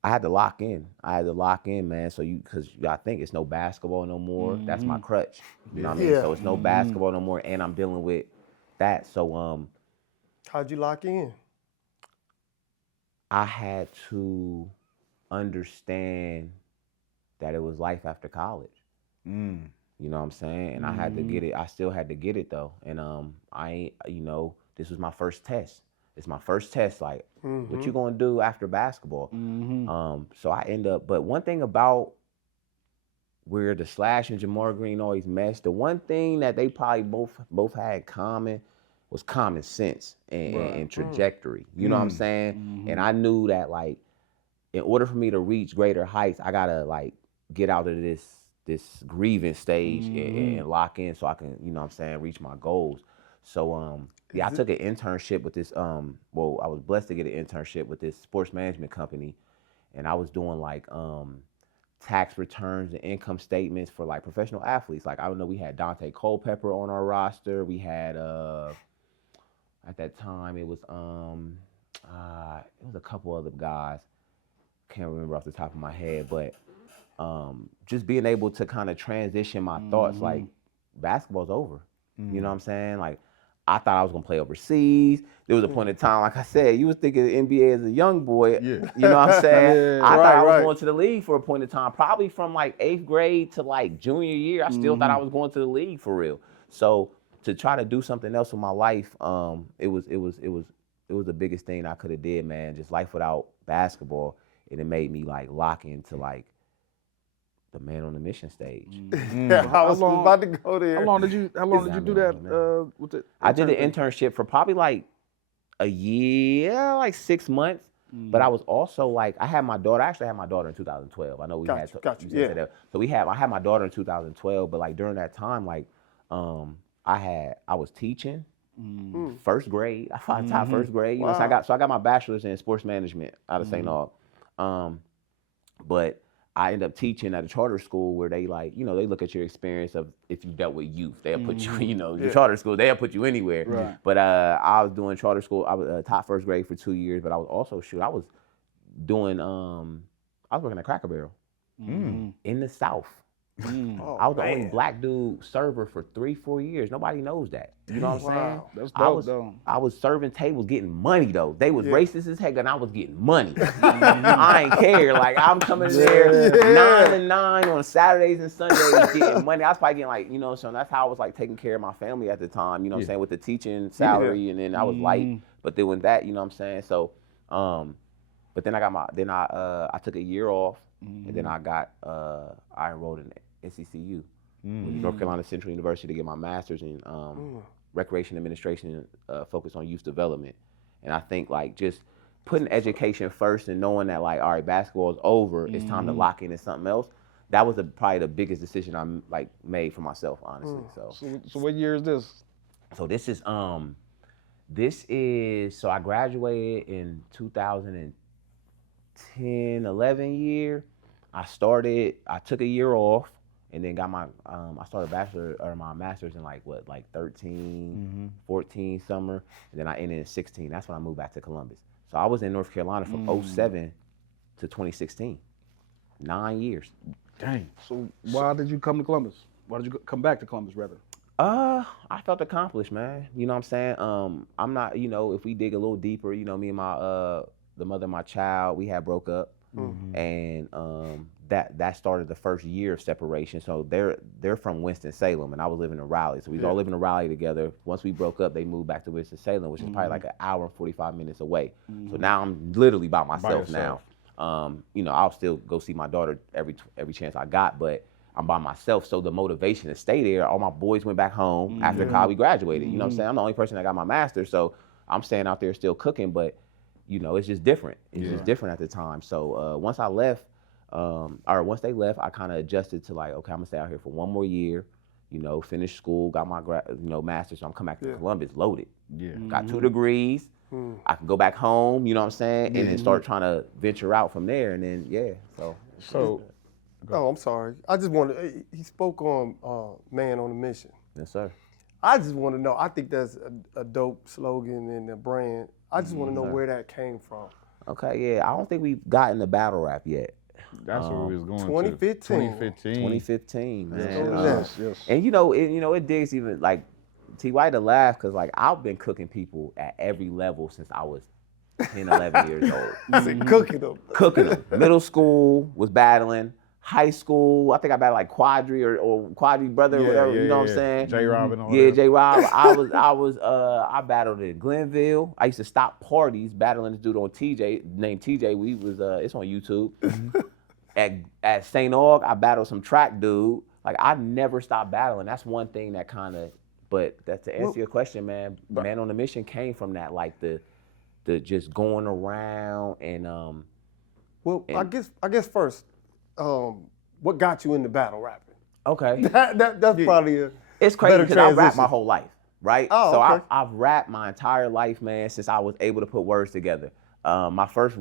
had to lock in. I had to lock in, man. So because I think it's no basketball no more. That's my crutch. You know what I mean? Yeah. So it's no basketball no more, and I'm dealing with that. So How'd you lock in? I had to understand that it was life after college. You know what I'm saying? And I had to get it. I still had to get it though. And I ain't, you know, this was my first test. It's my first test. Like, what you gonna do after basketball? So I end up. But one thing about where the Slash and Jamar Greene always meshed, the one thing that they probably both had in common was common sense and trajectory. You know what I'm saying? And I knew that like, in order for me to reach greater heights, I gotta like get out of this grieving stage and lock in so I can, you know what I'm saying, reach my goals. So yeah, I took an internship with this well, I was blessed to get an internship with this sports management company, and I was doing like tax returns and income statements for like professional athletes. Like I don't know, we had Dante Culpepper on our roster. We had at that time it was a couple other guys. Can't remember off the top of my head, but just being able to kind of transition my thoughts, like basketball's over. You know what I'm saying? Like I thought I was gonna play overseas. There was a point in time, like I said, you was thinking of the NBA as a young boy. Yeah. You know what I'm saying? I thought I was right. going to the league for a point in time, probably from like 8th grade to like junior year. I still thought I was going to the league for real. So to try to do something else with my life, it was the biggest thing I could have did, man. Just life without basketball. And it made me like lock into like the man on the mission stage. Yeah, I was about to go there. How long did you do that with the I did an intern thing? internship for probably like a year, like 6 months. But I was also like, I had my daughter. I actually had my daughter in 2012. I know we Got had you, got you, said yeah. that. So I had my daughter in 2012. But like during that time, like I was teaching. First grade, I taught first grade. You know, so I got my bachelor's in sports management out of St. Aug. But I ended up teaching at a charter school where they like, you know, they look at your experience of if you dealt with youth, they'll put you, you know, your charter school, they'll put you anywhere. Right. But I was doing charter school. I was taught first grade for 2 years, but I was also I was doing I was working at Cracker Barrel in the South. Oh, I was the only man. black dude server for 3-4 years. Nobody knows that. You know what I'm saying? Wow. That's I dope, was though. I was serving tables, getting money though. They was Yeah. racist as heck, and I was getting money. I ain't care. Like I'm coming in there 9 to 9 on Saturdays and Sundays, getting money. I was probably getting like, you know, so that's how I was like taking care of my family at the time. You know what I'm saying, with the teaching salary, and then I was light, but doing that, you know what I'm saying. So, but then I took a year off, and then I enrolled in NCCU, North Carolina Central University, to get my master's in recreation administration, focused on youth development. And I think like just putting education first and knowing that like, all right, basketball is over, it's time to lock into something else. That was probably the biggest decision I like made for myself, honestly. So what year is this? So so I graduated in 2010, 11 year. I took a year off, and then got my I started my master's in like 13, 14 summer, and then I ended in 16. That's when I moved back to Columbus. So I was in North Carolina from 07 to 2016, 9 years. Dang. So why did you come to Columbus? Why did you come back to Columbus, rather? I felt accomplished, man. You know what I'm saying? I'm not, you know, if we dig a little deeper, you know, me and my the mother of my child, we had broke up. and that started the first year of separation. So they're from Winston-Salem, and I was living in Raleigh. So we was all living in Raleigh together. Once we broke up, they moved back to Winston-Salem, which is probably like an hour and 45 minutes away. So now I'm literally by myself now. You know, I'll still go see my daughter every chance I got, but I'm by myself. So the motivation to stay there, all my boys went back home after college, we graduated. You know what I'm saying? I'm the only person that got my master's, so I'm staying out there still cooking, but you know, it's just different. It's just different at the time. So once I left, or once they left, I kind of adjusted to like, okay, I'm gonna stay out here for one more year, you know, finish school, got my master's, so I'm coming back to Columbus loaded. Got 2 degrees. I can go back home, you know what I'm saying, and then start trying to venture out from there, and then So Oh, I'm sorry. I just wanted, he spoke on Man on a Mission. Yes, sir. I just want to know, I think that's a dope slogan and a brand. I just want to know where that came from. Okay, yeah, I don't think we've gotten the battle rap yet. that's what we was going 2015. to. 2015. 2015, man. Yes. And you know, it digs even like T.Y. to laugh because like I've been cooking people at every level since I was 10, 11 years old. I said cooking them. Cooking them. Middle school was battling. High school, I think I battled like Quadri or Quadri brother, or whatever. You know what I'm saying? J.A.B and all Yeah, that. J.A.B. I battled in Glenville. I used to stop parties battling this dude on TJ named TJ. We was it's on YouTube. At St. Aug, I battled some track dude. Like I never stopped battling. That's one thing that kind of. But that's to answer your question, man. Man on a Mission came from that, like the just going around and Well, I guess first, what got you into battle rapping? Okay. That's probably a It's crazy better because I rapped transition. my whole life, right? Oh, so okay. I've rapped my entire life, man, since I was able to put words together. My first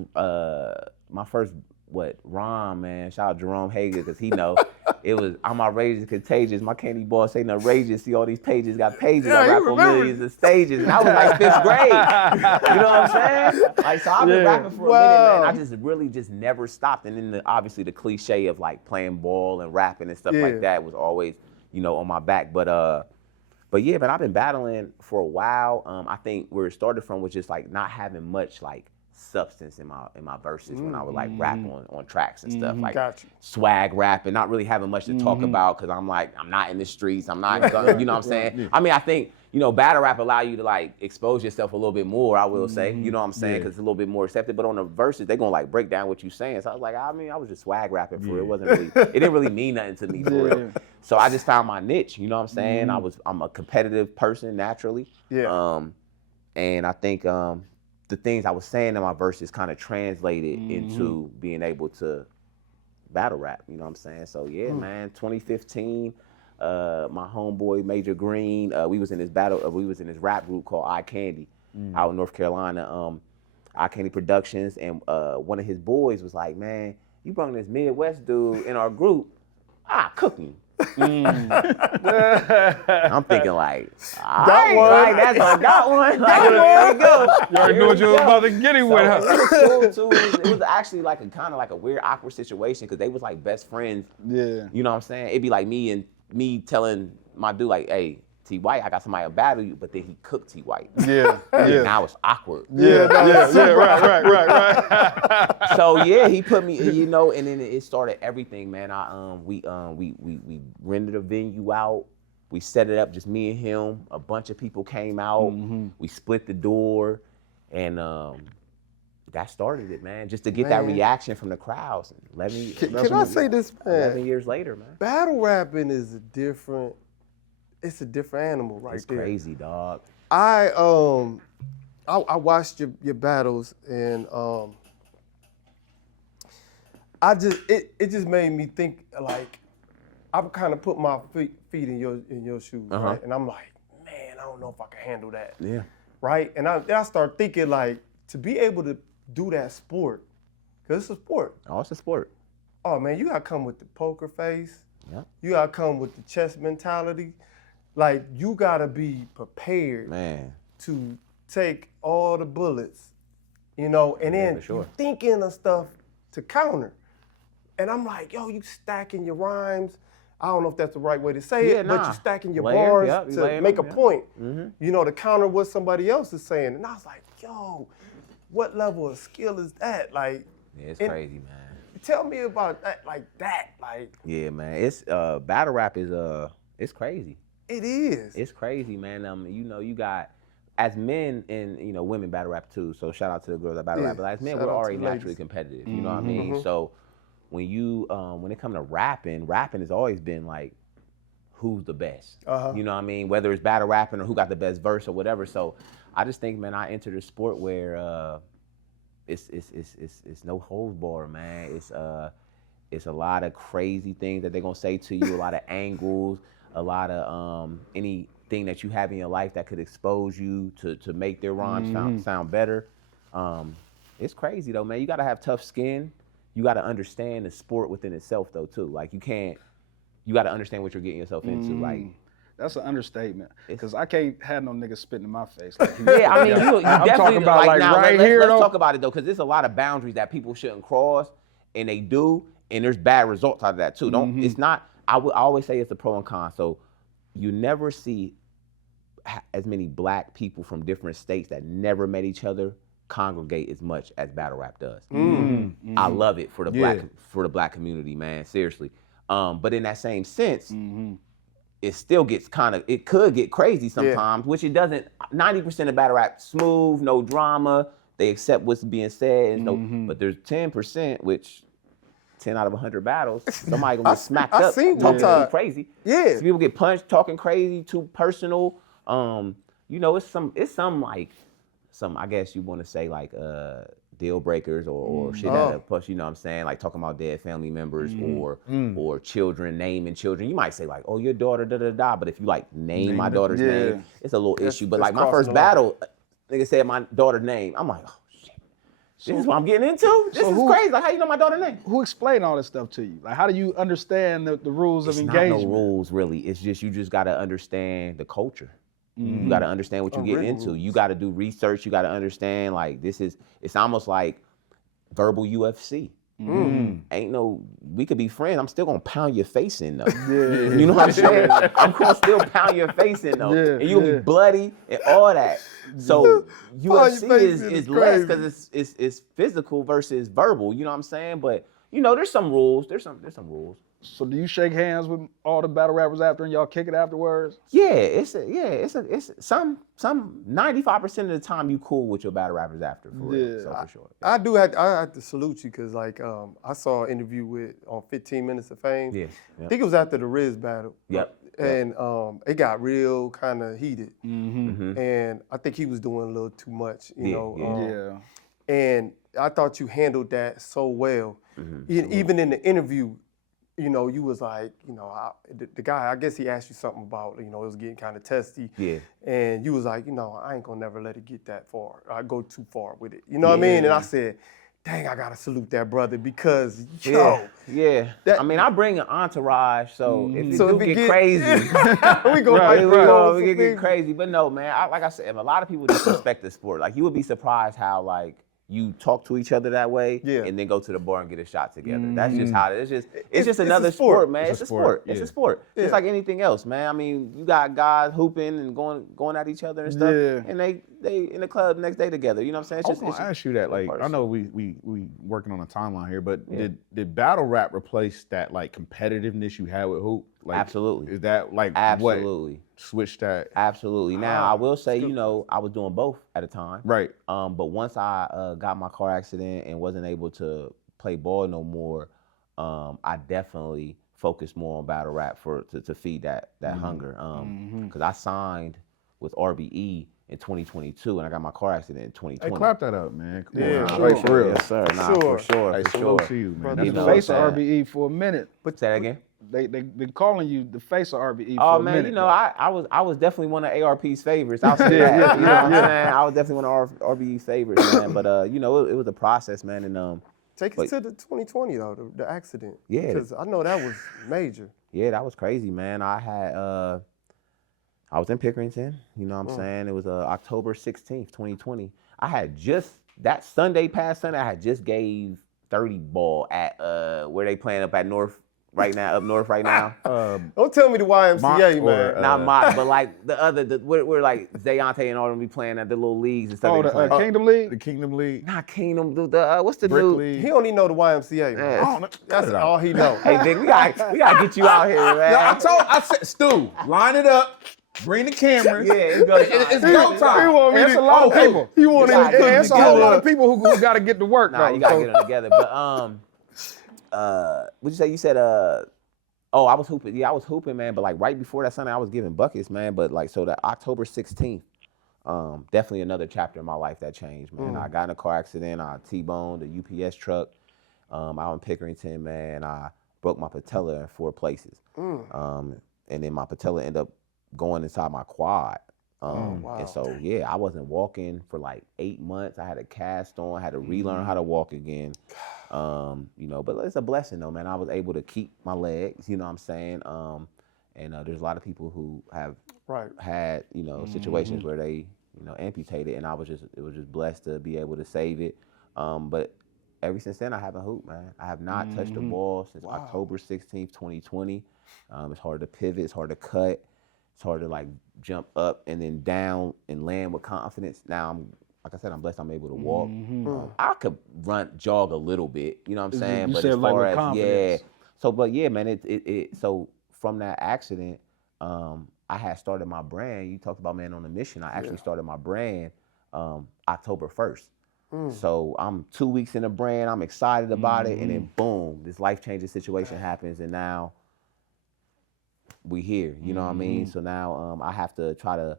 rhyme, man, shout out Jerome Hager, because he know, it was, I'm outrageous, contagious, my candy boss ain't outrageous, see all these pages, got pages, I rap on millions of stages, and I was like 5th grade, you know what I'm saying? Like, so I've been rapping for a minute, man, I just really just never stopped, and then obviously the cliche of like playing ball and rapping and stuff like that was always, you know, on my back, but yeah, man, I've been battling for a while. I think where it started from was just like not having much like substance in my verses when I would like rap on tracks and stuff, like swag rap and not really having much to talk about because I'm like, I'm not in the streets, I'm not gonna, you know what I'm saying? I mean, I think, you know, battle rap allow you to like expose yourself a little bit more, I will say, you know what I'm saying? Because it's a little bit more accepted, but on the verses, they gonna like break down what you're saying. So I was like, I mean, I was just swag rapping for real. It wasn't really, it didn't really mean nothing to me for real. So I just found my niche, you know what I'm saying? I'm a competitive person naturally. And I think the things I was saying in my verses kind of translated into being able to battle rap, you know what I'm saying? So yeah, man, 2015, my homeboy Major Greene, we was in this rap group called Eye Candy out in North Carolina, Eye Candy Productions, and one of his boys was like, man, you brought this Midwest dude in our group, cooking. I'm thinking like, got one. Like, that's I got one. Like, there you go. You already knew what you was about to get him with, huh? It was cool too. It was actually like a kind of like a weird, awkward situation because they was like best friends. Yeah. You know what I'm saying? It'd be like me telling my dude like, hey, T White, I got somebody to battle you, but then he cooked T White. Yeah. Now it's awkward. Right. So yeah, he put me, you know, and then it started everything, man. We rented a venue out. We set it up, just me and him. A bunch of people came out. We split the door, and that started it, man. Just to get that reaction from the crowds. Can I say this, man? 11 years later, man. Battle rapping is it's a different animal right It's there. crazy, dog. I watched your battles and it just made me think like I've kind of put my feet in your shoes, right? And I'm like, man, I don't know if I can handle that. Yeah. Right? And I start thinking like to be able to do that sport, because it's a sport. Oh, it's a sport. Oh man, you gotta come with the poker face. Yep. You gotta come with the chess mentality. Like you gotta be prepared, Man. to take all the bullets, you know, and then for sure. you thinking of stuff to counter. And I'm like, yo, you stacking your rhymes. I don't know if that's the right way to say it, but you stacking your bars to make a point, you know, to counter what somebody else is saying. And I was like, yo, what level of skill is that? Like, Yeah, it's And- crazy, man. Tell me about that, like Yeah, man. It's battle rap is it's crazy. it is. It's crazy, man. You know, you got as men and you know women battle rap too. So shout out to the girls that battle Yeah, rap. But as men, shout we're out to already the naturally ladies. competitive. You know what I mean? So when you when it comes to rapping has always been like who's the best. You know what I mean? Whether it's battle rapping or who got the best verse or whatever. So I just think, man, I entered a sport where it's no holds barred, man. It's a lot of crazy things that they're gonna say to you, a lot of angles, a lot of anything that you have in your life that could expose you to make their rhymes sound better. It's crazy though, man. You gotta have tough skin. You gotta understand the sport within itself though too. Like you gotta understand what you're getting yourself into. Like That's an understatement. Because I can't have no nigga spitting in my face. Like, yeah, I mean, you I'm definitely talking about like now, right let's here. let's though. talk about it though, because there's a lot of boundaries that people shouldn't cross, and they do, and there's bad results out of that too. Don't it's not. I always say it's a pro and con. So you never see as many black people from different states that never met each other congregate as much as battle rap does. I love it for the black community, man. Seriously. But in that same sense, it still gets it could get crazy sometimes, which it doesn't. 90% of battle rap smooth, no drama. They accept what's being said, and but there's 10%, which 10 out of 100 battles, somebody gonna get smacked up, talking too crazy. Yeah. So people get punched, talking crazy, too personal. You know, it's some I guess you want to say like deal breakers or shit that push, you know what I'm saying? Like talking about dead family members or children, naming children. You might say like, oh, your daughter, da-da-da, but if you like name my daughter's name, it's a little issue. But like my first battle, nigga said my daughter's name. I'm like, oh shit, this is what I'm getting into? This is crazy. Like how you know my daughter's name? Who explained all this stuff to you? Like how do you understand the rules of It's engagement? not no rules really. It's just you just gotta understand the culture. You got to understand what you're getting into. You got to do research. You got to understand, like, it's almost like verbal UFC. Ain't no, we could be friends. I'm still going to pound your face in, though. You know what I'm saying? I'm going to still pound your face in, though. And you'll be bloody and all that. So UFC is less because it's physical versus verbal. You know what I'm saying? But, you know, there's some rules. There's some rules. So do you shake hands with all the battle rappers after and y'all kick it afterwards? Yeah, it's some 95% of the time you cool with your battle rappers after, for real. So for sure. I have to salute you because like I saw an interview on 15 Minutes of Fame. Yes. I think it was after the Riz battle. Yep. And it got real kind of heated. And I think he was doing a little too much, you know. And I thought you handled that so well. Even in the interview, you know, you was like, you know, the guy, I guess he asked you something about, you know, it was getting kind of testy. Yeah. And you was like, you know, I ain't gonna never let it get that far. I go too far with it. You know what I mean? And I said, dang, I gotta salute that brother because, yo. Yeah. I mean, I bring an entourage, so if it get crazy, we get crazy. But no, man, like I said, a lot of people disrespect the sport. Like, you would be surprised how, like, you talk to each other that way, and then go to the bar and get a shot together. That's just how it is. It's just another sport, man. It's a sport. It's a sport. It's like anything else, man. I mean, you got guys hooping and going at each other and stuff, and they in the club the next day together. You know what I'm saying? I was gonna ask you that. Like, I know we working on a timeline here, but did battle rap replace that like competitiveness you had with hoop? Like, absolutely. Is that like absolutely what switched that? Absolutely. Now I will say, you know, I was doing both at a time. Right. But once I got my car accident and wasn't able to play ball no more, I definitely focused more on battle rap to feed that hunger. Because I signed with RBE in 2022 and I got my car accident in 2020. Hey, clap that up, man. Come on. For real. Yes, sir. For sure. Hey, For salute sure. to you, man. That's the face of RBE for a minute. But say that again. They've been calling you the face of RBE for a minute. Oh man, you know, I was definitely one of ARP's favorites. I'll say that. You know what I'm saying? I was definitely one of RBE's favorites, man. But you know, it was a process, man. And take us to the 2020 though, the accident. Yeah. Because I know that was major. Yeah, that was crazy, man. I was in Pickerington, you know what I'm saying? It was October 16th, 2020. I had just, past Sunday, I had just gave 30 ball at where they playing up at North right now, up north right now. Don't tell me the YMCA, Mott man. or, Not Mott, but like the other, we're like Zayante and all them be playing at the little leagues and stuff. Oh, they be the playing. Kingdom League? the Kingdom League, Not Kingdom, what's the Brick new? League. He don't even know the YMCA, man. Yeah. I don't know. Cut That's it out. all he know. Hey, Vic, we gotta get you out here, man. I said, Stu, line it up, bring the cameras. Yeah, it's go time. It's go time. He want me It's to, a lot of people. He want Yeah, him to put it's the It's a whole lot together. of people who got to get to work, Nah, though. you gotta So- get them together. But what'd you say? You said oh, I was hooping. Yeah, I was hooping, man. But like right before that Sunday, I was giving buckets, man. But like so that October 16th, definitely another chapter in my life that changed, man. I got in a car accident. I T-boned a UPS truck out in Pickerington, man. I broke my patella in 4 places. And then my patella ended up going inside my quad. wow. And so, yeah, I wasn't walking for like 8 months. I had a cast on, had to relearn how to walk again. You know, but it's a blessing though, man. I was able to keep my legs, you know what I'm saying? And there's a lot of people who have had, you know, situations where they, you know, amputated, and it was just blessed to be able to save it. But ever since then, I haven't hooped, man. I have not touched the ball since October 16th, 2020. It's hard to pivot, it's hard to cut, it's hard to like jump up and then down and land with confidence. Now like I said, I'm blessed I'm able to walk. I could jog a little bit, you know what I'm saying? You But said as like far with as, confidence. So, but yeah, man, so from that accident, I had started my brand. You talked about Man on a Mission. I actually started my brand October 1st. So I'm 2 weeks in the brand, I'm excited about it, and then boom, this life-changing situation happens, and now we here, you know what I mean? So now I have to try to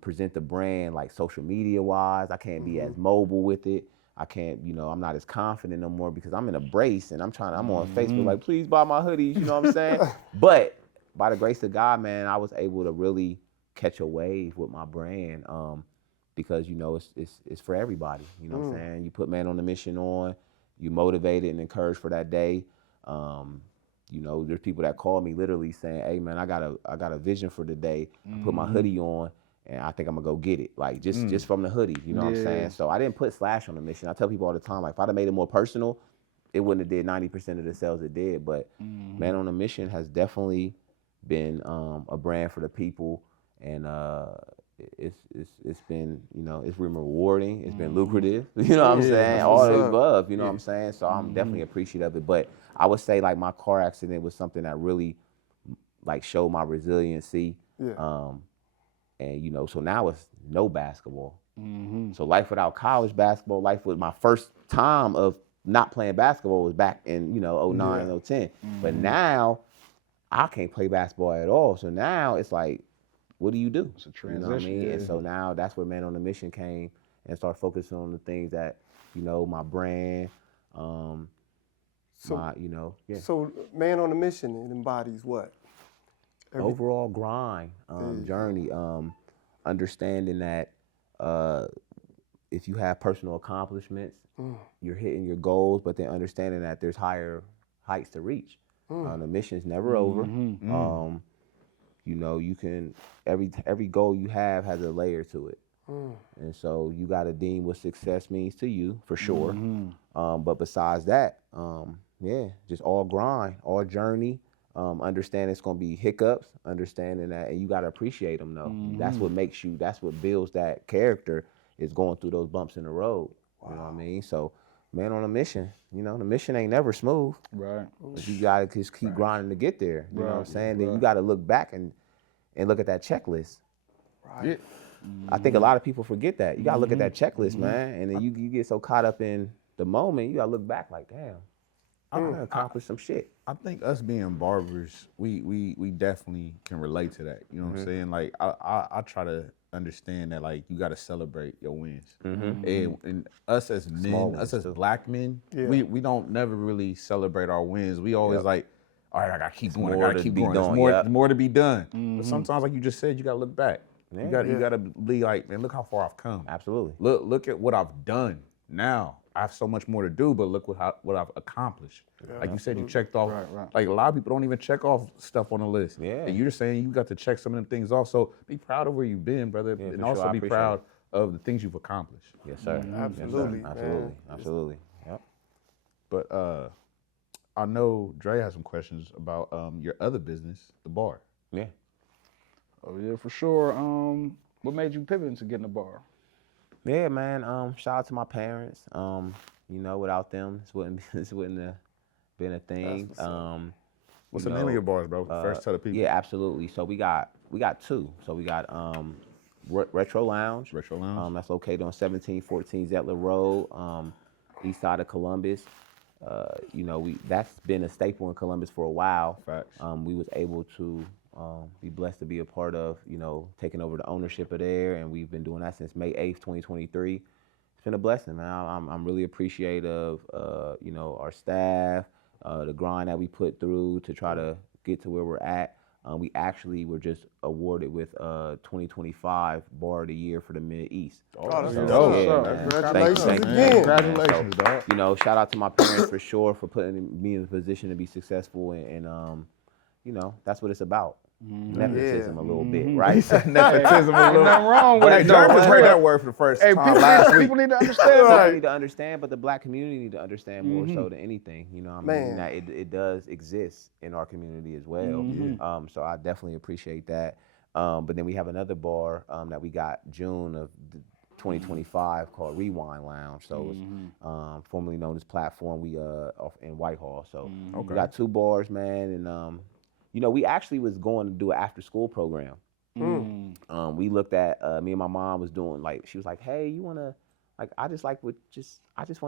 present the brand like social media wise. I can't be as mobile with it. I can't, you know, I'm not as confident no more because I'm in a brace and I'm on Facebook like, please buy my hoodies, you know what I'm saying? But by the grace of God, man, I was able to really catch a wave with my brand because, you know, it's for everybody, you know what I'm saying? You put Man on the Mission on, you motivated and encouraged for that day. You know, there's people that call me literally saying, hey man, I got a vision for the day. I put my hoodie on and I think I'm gonna go get it. Like just from the hoodie, you know what I'm saying? So I didn't put Slash on the mission. I tell people all the time, like if I'd have made it more personal, it wouldn't have did 90% of the sales it did. But Man on a Mission has definitely been a brand for the people, and it's been, you know, it's been rewarding, it's been lucrative, you know what I'm saying? All of the above, you know what I'm saying? So I'm definitely appreciative of it. But I would say like my car accident was something that really like showed my resiliency. And you know, so now it's no basketball. So life without college basketball, life with my first time of not playing basketball was back in, you know, 09, 010. But now I can't play basketball at all. So now it's like, what do you do? It's a You know what I transition. mean? And so now that's where Man on the Mission came and started focusing on the things that, you know, my brand, So Man on a Mission, it embodies what? overall grind, journey, understanding that if you have personal accomplishments, you're hitting your goals, but then understanding that there's higher heights to reach. The mission's never over. You know, you can every goal you have has a layer to it. And so you got to deem what success means to you, for sure. But besides that, just all grind, all journey. Understand it's gonna be hiccups. Understanding that, and you gotta appreciate them though. That's what that's what builds that character. Is going through those bumps in the road. You know what I mean? So, Man on a Mission. You know, the mission ain't never smooth. Right. But you gotta just keep grinding to get there. You know what I'm saying? Then you gotta look back and look at that checklist. Yeah. I think a lot of people forget that. You gotta look at that checklist, man. And then you get so caught up in the moment, you gotta look back like, damn, I'm gonna accomplish some shit. I think us being barbers, we definitely can relate to that. You know what I'm saying? Like I try to understand that like you got to celebrate your wins. And us as men, us as black men, we don't never really celebrate our wins. We always like, all right, I gotta keep going. I gotta keep going. There's more to be done. But sometimes, like you just said, you gotta look back. You gotta be like, man, look how far I've come. Absolutely. Look at what I've done. Now I have so much more to do, but look what I've accomplished. Like you said, you checked off. Like a lot of people don't even check off stuff on the list. Yeah. And you're saying you got to check some of them things off. So be proud of where you've been, brother, and for also sure. I be appreciate proud of the things you've accomplished. Yes, sir. Absolutely, Yes, sir. Absolutely. man. Absolutely. Yep. But I know Dre has some questions about your other business, the bar. Yeah. Oh yeah, for sure. What made you pivot into getting a bar? Yeah, man. Shout out to my parents. You know, without them, this wouldn't have been a thing. What's You the name of know, your bars, bro? First, tell the people. Yeah, absolutely. So we got two. So we got Retro Lounge. Retro Lounge. That's located on 1714 Zettler Road, east side of Columbus. You know, that's been a staple in Columbus for a while. Facts. We was able to be blessed to be a part of, you know, taking over the ownership of there, and we've been doing that since May 8th, 2023. It's been a blessing, man. I'm really appreciative, you know, our staff, the grind that we put through to try to get to where we're at. We actually were just awarded with 2025 Bar of the Year for the Mid East. Oh, that's So, dope. yeah, man. man. Congratulations Thank you, again. Congratulations, dog. You know, shout out to my parents for sure for putting me in a position to be successful, and you know, that's what it's about. Nepotism a little bit, right? Nepotism a little. Nothing wrong with Hey, it. Jerm though. just heard that word for the first Hey, time last week. people need to understand People that. need to understand, but the black community need to understand more so than anything. You know what I mean? Man. That it does exist in our community as well. So I definitely appreciate that. But then we have another bar that we got June of 2025 called Rewind Lounge. So it's formerly known as Platform. We off in Whitehall. So we got two bars, man, and you know, we actually was going to do an after school program. We looked at me and my mom was doing, like, she was like, hey, you wanna, like, I just want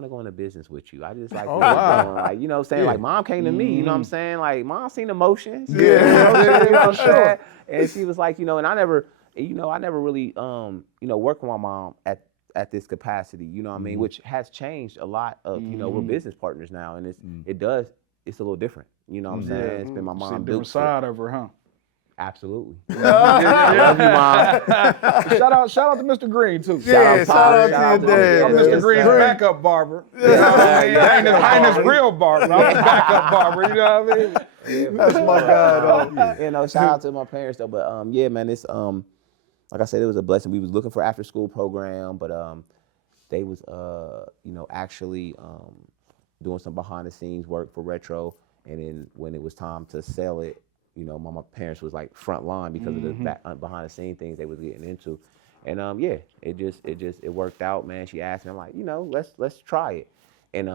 to go into business with you. I just like, like, you know what I'm saying? Like, mom came to me, you know what I'm saying? Like, mom seen emotions. You know what I'm saying? And she was like, you know, and I never really, you know, worked with my mom at this capacity, you know what I mean? Which has changed a lot of, you know, we're business partners now, and it's a little different. You know what I'm saying? It's been my See a mom. different side of her, huh? Absolutely. I love you, mom. Shout out to Mr. Greene too. Shout out to your dad. I'm Mr. Greene's backup barber. I ain't his real barber. I'm his backup barber. You know what I mean? That's my guy, though. You know, shout out to my parents though. But yeah, man, it's like I said, it was a blessing. We was looking for after school program, but they was you know, actually doing some behind the scenes work for Retro. And then when it was time to sell it, you know, my parents was like front line because of the behind the scene things they was getting into. And yeah, it worked out, man. She asked me, I'm like, you know, let's try it. And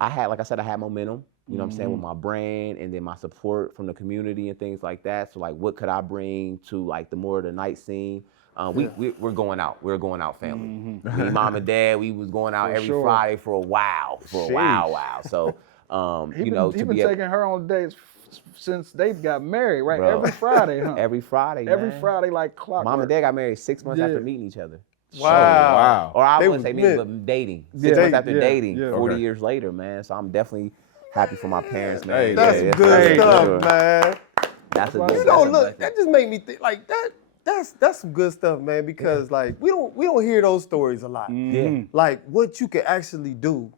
I had momentum, you know what I'm saying, with my brand and then my support from the community and things like that. So like, what could I bring to like the more of the night scene? We're going out. We're going out, family. Me, mom, and dad, we was going out every Friday for a while. So, you know, he been taking her on dates since they got married, right? Bro. Every Friday, huh? Every Friday, Every man. Friday, like clockwork. Mom and dad got married 6 months after meeting each other. Wow. Or I They wouldn't say was meeting, lit. but dating. 6 months after dating, 40 Okay. years later, man. So I'm definitely happy for my parents, man. Hey, That's Yeah, good for stuff, sure. man. That's a good You that's know, a look, blessing. that just made me think like that. That's some good stuff, man. Because like we don't hear those stories a lot. Yeah. Like what you can actually do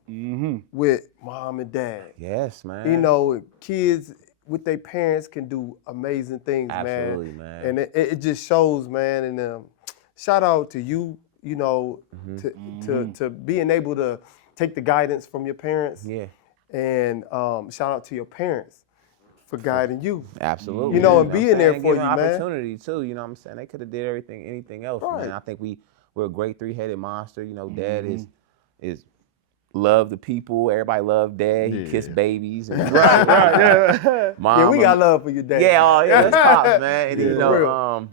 with mom and dad. Yes, man. You know, kids with their parents can do amazing things, Absolutely, man. And it just shows, man. And shout out to you, you know, to being able to take the guidance from your parents. Yeah. And shout out to your parents for guiding you. Absolutely. You know, and what I'm being there saying? for Giving you, man. opportunity too, you know what I'm saying? They could have did anything else, Right. man. I think we're a great three-headed monster. You know, dad is love the people. Everybody love dad. He kissed babies. And Yeah. Mom, Yeah, we got love for your dad. Yeah, oh yeah, that's pops, man. And then, you For know, real.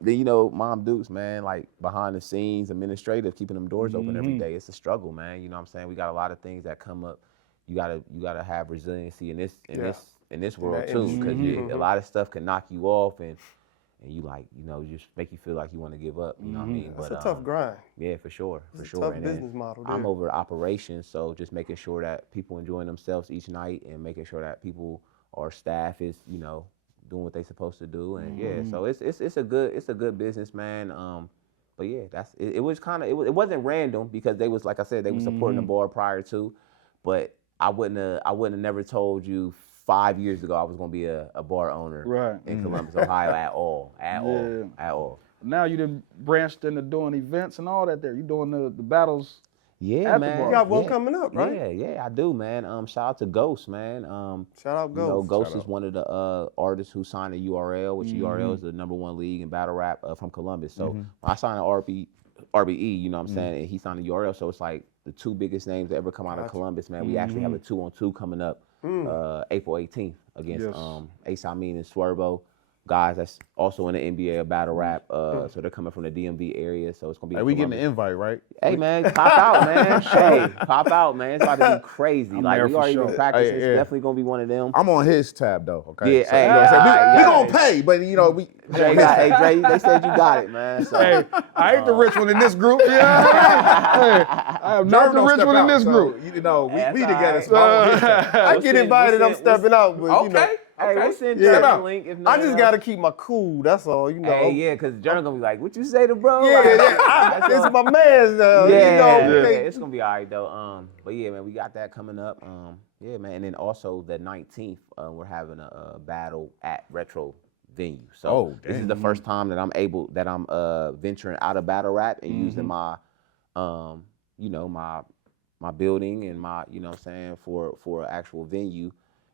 then you know, Mom Dukes, man, like behind the scenes, administrative, keeping them doors open every day. It's a struggle, man. You know what I'm saying? We got a lot of things that come up. You gotta have resiliency in this world that too, because industry. a lot of stuff can knock you off and you like, you know, just make you feel like you want to give up. You know what I mean? It's a tough grind. Yeah, for sure, It's for a sure. tough And then business model I'm there. over operations, so just making sure that people enjoying themselves each night and making sure that people or staff is, you know, doing what they supposed to do. And yeah, so it's a good business, man. But yeah, it was kind of it wasn't random because they was, like I said, they was supporting the bar prior to, but I wouldn't have never told you 5 years ago I was gonna be a bar owner in Columbus, Ohio at all. Now you done branched into doing events and all that there. You doing the battles Yeah, At the man. You got one yeah. coming up, right? Yeah, I do, man. Shout out to Ghost, man. Shout out You know, Ghost. Ghost Shout is out. one of the artists who signed to URL, which URL is Mm-hmm. the #1 league in battle rap from Columbus. So when I signed to RBE, you know what I'm saying, and he signed to URL. So it's like the two biggest names that ever come out of Gotcha. Columbus, man. We actually have a 2-on-2 coming up April 18th against Yes. Ace Amin and Swervo. Guys that's also in the NBA of battle rap. So they're coming from the DMV area. So it's gonna be Hey, in we getting Columbus. the invite, right? Hey man, pop out, man. Hey, pop out, man. It's about to be crazy. I'm like there we for already sure. been practicing. Hey, It's yeah. definitely gonna be one of them. I'm on his tab though, okay? Yeah, So, hey, you know what I'm saying? yeah, We yeah. gonna pay, but you know, I'm Dre on his got, hey tab. Dre, they said you got it, man. So Hey, I ain't the rich one in this group. You know what I mean? Hey, I am not Jerv the don't rich step one in out, this so, group. you know, That's we all together. right. So I'm on his tab. I We'll get send- invited, we'll I'm send- we'll stepping out, but you know. Okay. Hey, Okay. we'll send Yeah. Jerry the link if I nothing just else. gotta keep my cool. That's all, you know. Hey, yeah, because Jerry gonna be like, "What you say to bro?" Yeah, Like, yeah. that's It's all. my man's now. Yeah, You know. yeah, Okay. it's gonna be all right though. But yeah, man, we got that coming up. Yeah, man, and then also the 19th, we're having a battle at Retro venue. So Oh, this is damn. the first time that I'm venturing out of battle rap and using my, you know, my building and my, you know what I'm saying, for an actual venue.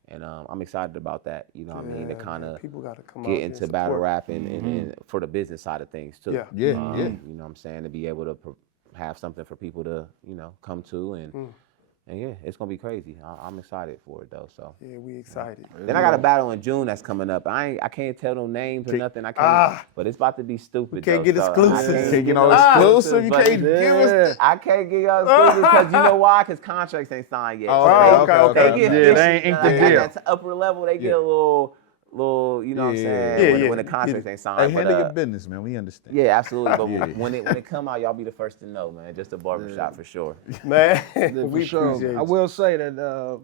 And I'm excited about that, you know what I mean, to Yeah, kind man, of people gotta come out get here into and battle support. rap and for the business side of things too. Yeah. Yeah, yeah. You know what I'm saying, to be able to have something for people to, you know, come to and yeah, it's gonna be crazy. I'm excited for it though. So Yeah, we excited. then I got a battle in June that's coming up. I can't tell no names or nothing. I can't, but it's about to be stupid. can't though, get so exclusives. I Can't get get no exclusive. You but can't give us the- I can't give y'all exclusive because you know why? Because contracts ain't signed yet. Oh, So okay. They get Yeah, fishy, they ain't inked the like, deal. at that upper level, they get Yeah. a little, you know what I'm Yeah. saying? Yeah, when the yeah. contracts ain't signed. Hey, but, handle your business, man. We understand. yeah, absolutely. But Yeah. when it come out, y'all be the first to know, man. Just a barbershop for sure. Man, Yeah, we for sure. appreciate I you. will say that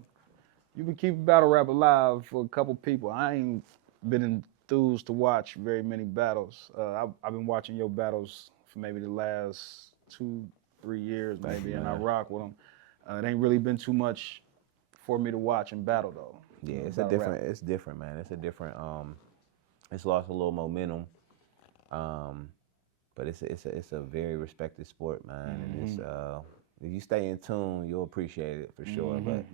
you've been keeping battle rap alive for a couple people. I ain't been enthused to watch very many battles. I've been watching your battles for maybe the last 2-3 years, maybe, and I rock with them. It ain't really been too much for me to watch and battle though. Yeah, You know, it's a battle different. rap. It's different, man. It's a different. It's lost a little momentum, but it's a very respected sport, man. And it's if you stay in tune, you'll appreciate it for sure. But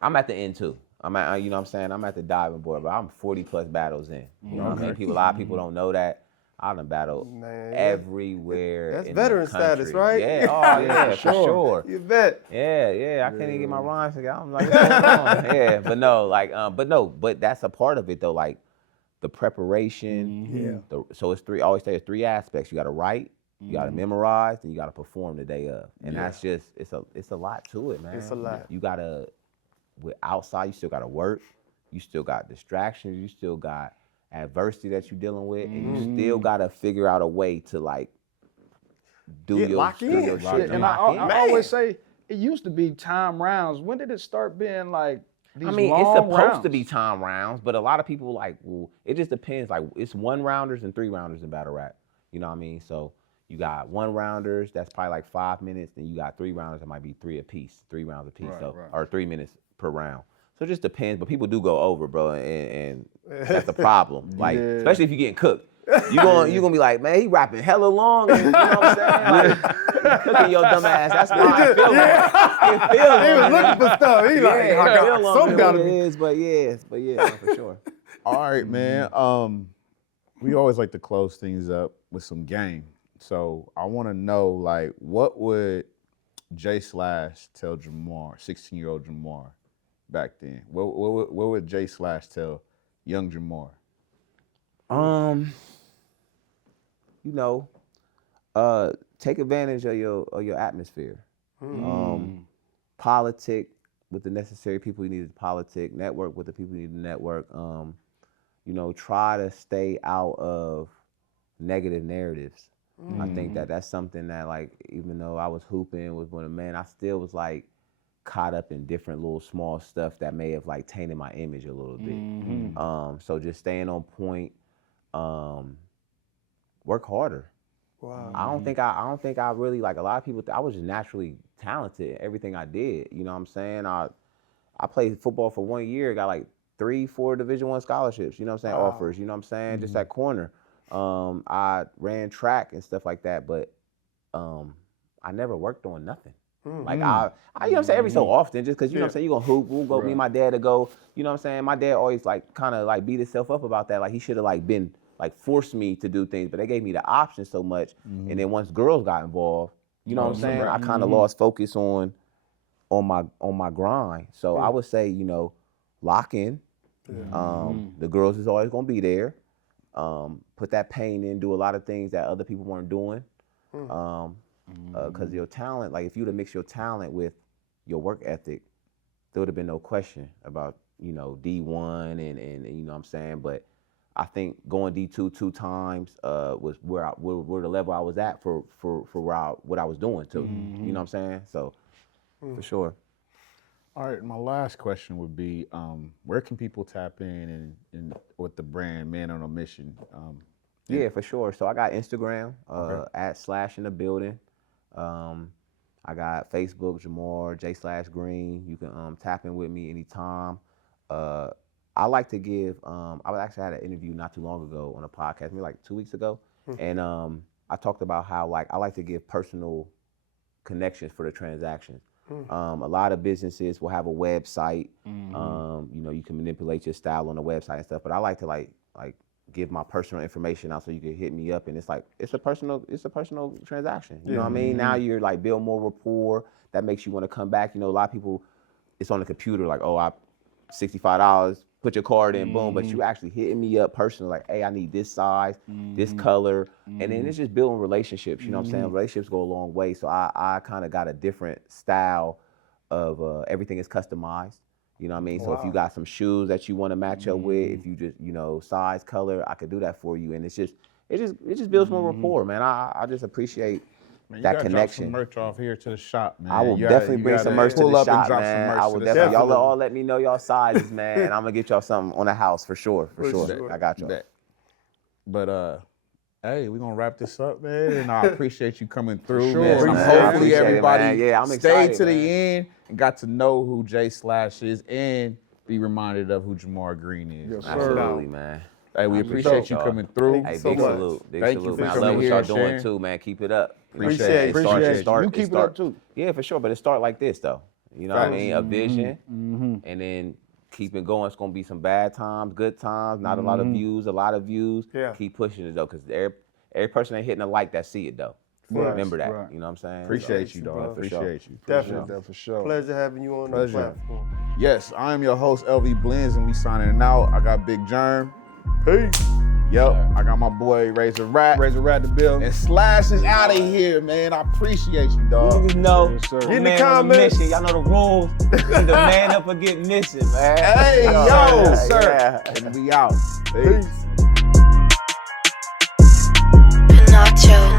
I'm at the end too. I'm at, you know what I'm saying? I'm at the diving board, but I'm 40 plus battles in. You know what I mean? A lot of people don't know that. I done battled Man, everywhere. that's in veteran the country. status, right? Yeah, oh yeah, for sure. You bet. Yeah, I can't even get my rhymes together. I'm like, what's going on? Yeah, but no, but that's a part of it though, like the preparation. Yeah. So it's three. I always say it's three aspects. You got to write, you got to memorize, and you got to perform the day of. And that's just it's a lot to it, man. It's a lot. You gotta with outside. You still got to work. You still got distractions. You still got adversity that you're dealing with, and you still got to figure out a way to like do your lock in. shit. Shit, and I always say it used to be time rounds. When did it start being like these I mean, long it's supposed rounds? to be time rounds, but a lot of people like, well, it just depends. Like, it's 1-rounders and 3-rounders in battle rap. You know what I mean? So you got 1-rounders, that's probably like 5 minutes. Then you got 3-rounders, that might be 3 apiece, 3 rounds apiece, or 3 minutes per round. So it just depends, but people do go over, bro, and that's the problem. Like, especially if you're getting cooked. You gonna be like, man, he rapping hella long, and, you know what I'm saying? Like, you cooking your dumb ass. That's why I feel like it feels He was long. looking for stuff. He like, I Yeah, got feel some longer gotta than be. it is, but yeah, for sure. All right, man. We always like to close things up with some game. So I want to know, like, what would J Slash tell Jamar, 16-year-old Jamar, back then? What would J Slash tell young Jamar? You know, take advantage of your atmosphere. Politic with the necessary people you need to politic. Network with the people you need to network. You know, try to stay out of negative narratives. I think that's something that, like, even though I was hooping with one of the men, I still was like caught up in different little small stuff that may have like tainted my image a little bit. So just staying on point. Work harder. Wow. I don't think I really, like, a lot of people, I was just naturally talented in everything I did. You know what I'm saying? I played football for 1 year, got like 3-4 Division I scholarships, you know what I'm saying, offers, you know what I'm saying, just at corner. I ran track and stuff like that, but I never worked on nothing. Like I you know what I'm saying, every so often, just because, you know what I'm saying, you gonna hoop, we'll go, me and my dad to go, you know what I'm saying? My dad always like kind of like beat himself up about that. Like he should have like been like forced me to do things, but they gave me the option so much. And then once girls got involved, you know what I'm saying, I kind of lost focus on my grind. So I would say, you know, lock in. The girls is always gonna be there. Put that pain in, do a lot of things that other people weren't doing. Because your talent, like if you'd have mixed your talent with your work ethic, there would have been no question about, you know, D1 and you know what I'm saying. But I think going D2 2 times was where the level I was at for what I was doing too. You know what I'm saying? So for sure. All right, my last question would be, where can people tap in and with the brand Man on a Mission? Yeah, for sure. So I got Instagram @/in-the-building. I got Facebook, Jamar, J/Greene. You can tap in with me anytime. I like to give, I actually had an interview not too long ago on a podcast, maybe like 2 weeks ago. And I talked about how like I like to give personal connections for the transactions. A lot of businesses will have a website. You know, you can manipulate your style on the website and stuff, but I like to like give my personal information out so you can hit me up, and it's like it's a personal transaction. You know what I mean? Now you're like build more rapport that makes you want to come back. You know, a lot of people, it's on the computer like, oh, I $65, put your card in, boom. But you actually hitting me up personally, like, hey, I need this size, this color, and then it's just building relationships. You know what I'm saying? Relationships go a long way. So I kind of got a different style of everything is customized. You know what I mean? So if you got some shoes that you want to match up with, if you just, you know, size, color, I could do that for you. And it just builds more rapport, man. I just appreciate that connection. Drop some merch off here to the shop, man. I will definitely bring some merch to the shop, man. I will definitely. Y'all all let me know y'all sizes, man. And I'm gonna get y'all something on the house for sure. I got y'all. But hey, we're gonna wrap this up, man. And I appreciate you coming through, Sure, man. man. Hopefully everybody I'm stayed excited, to man. the end and got to know who J/ is and be reminded of who Jamar Greene is. Yes, sir. Absolutely, man. Hey, we appreciate you coming through. Hey, so big much. salute. Big Thank you salute, for man. I coming love what here y'all and doing sharing. too, man. Keep it up. You know what I'm Appreciate saying? it. You keep it up too. Yeah, for sure. But it start like this though. You know what I mean? A vision, and then keep it going. It's gonna be some bad times, good times, not a lot of views, a lot of views. Yeah. Keep pushing it though, because every person ain't hitting a like that see it though. Right. Remember that. Right. You know what I'm saying? Appreciate So, you, bro. dog. For sure. Appreciate you. Definitely. That for sure. Pleasure having you on the Pleasure. platform. Yes, I am your host, LV Blends, and we signing out. I got Big Germ. Peace. Yep, I got my boy Razor Rat. Razor Rat the bill. And Slash is out of here, man. I appreciate you, dog. Niggas know. Yes, sir. In the Man on a comments. mission. Y'all know the rules. The man up or get missing, man. Hey, yo, Yeah, sir. yeah. And we out. Peace. Nacho.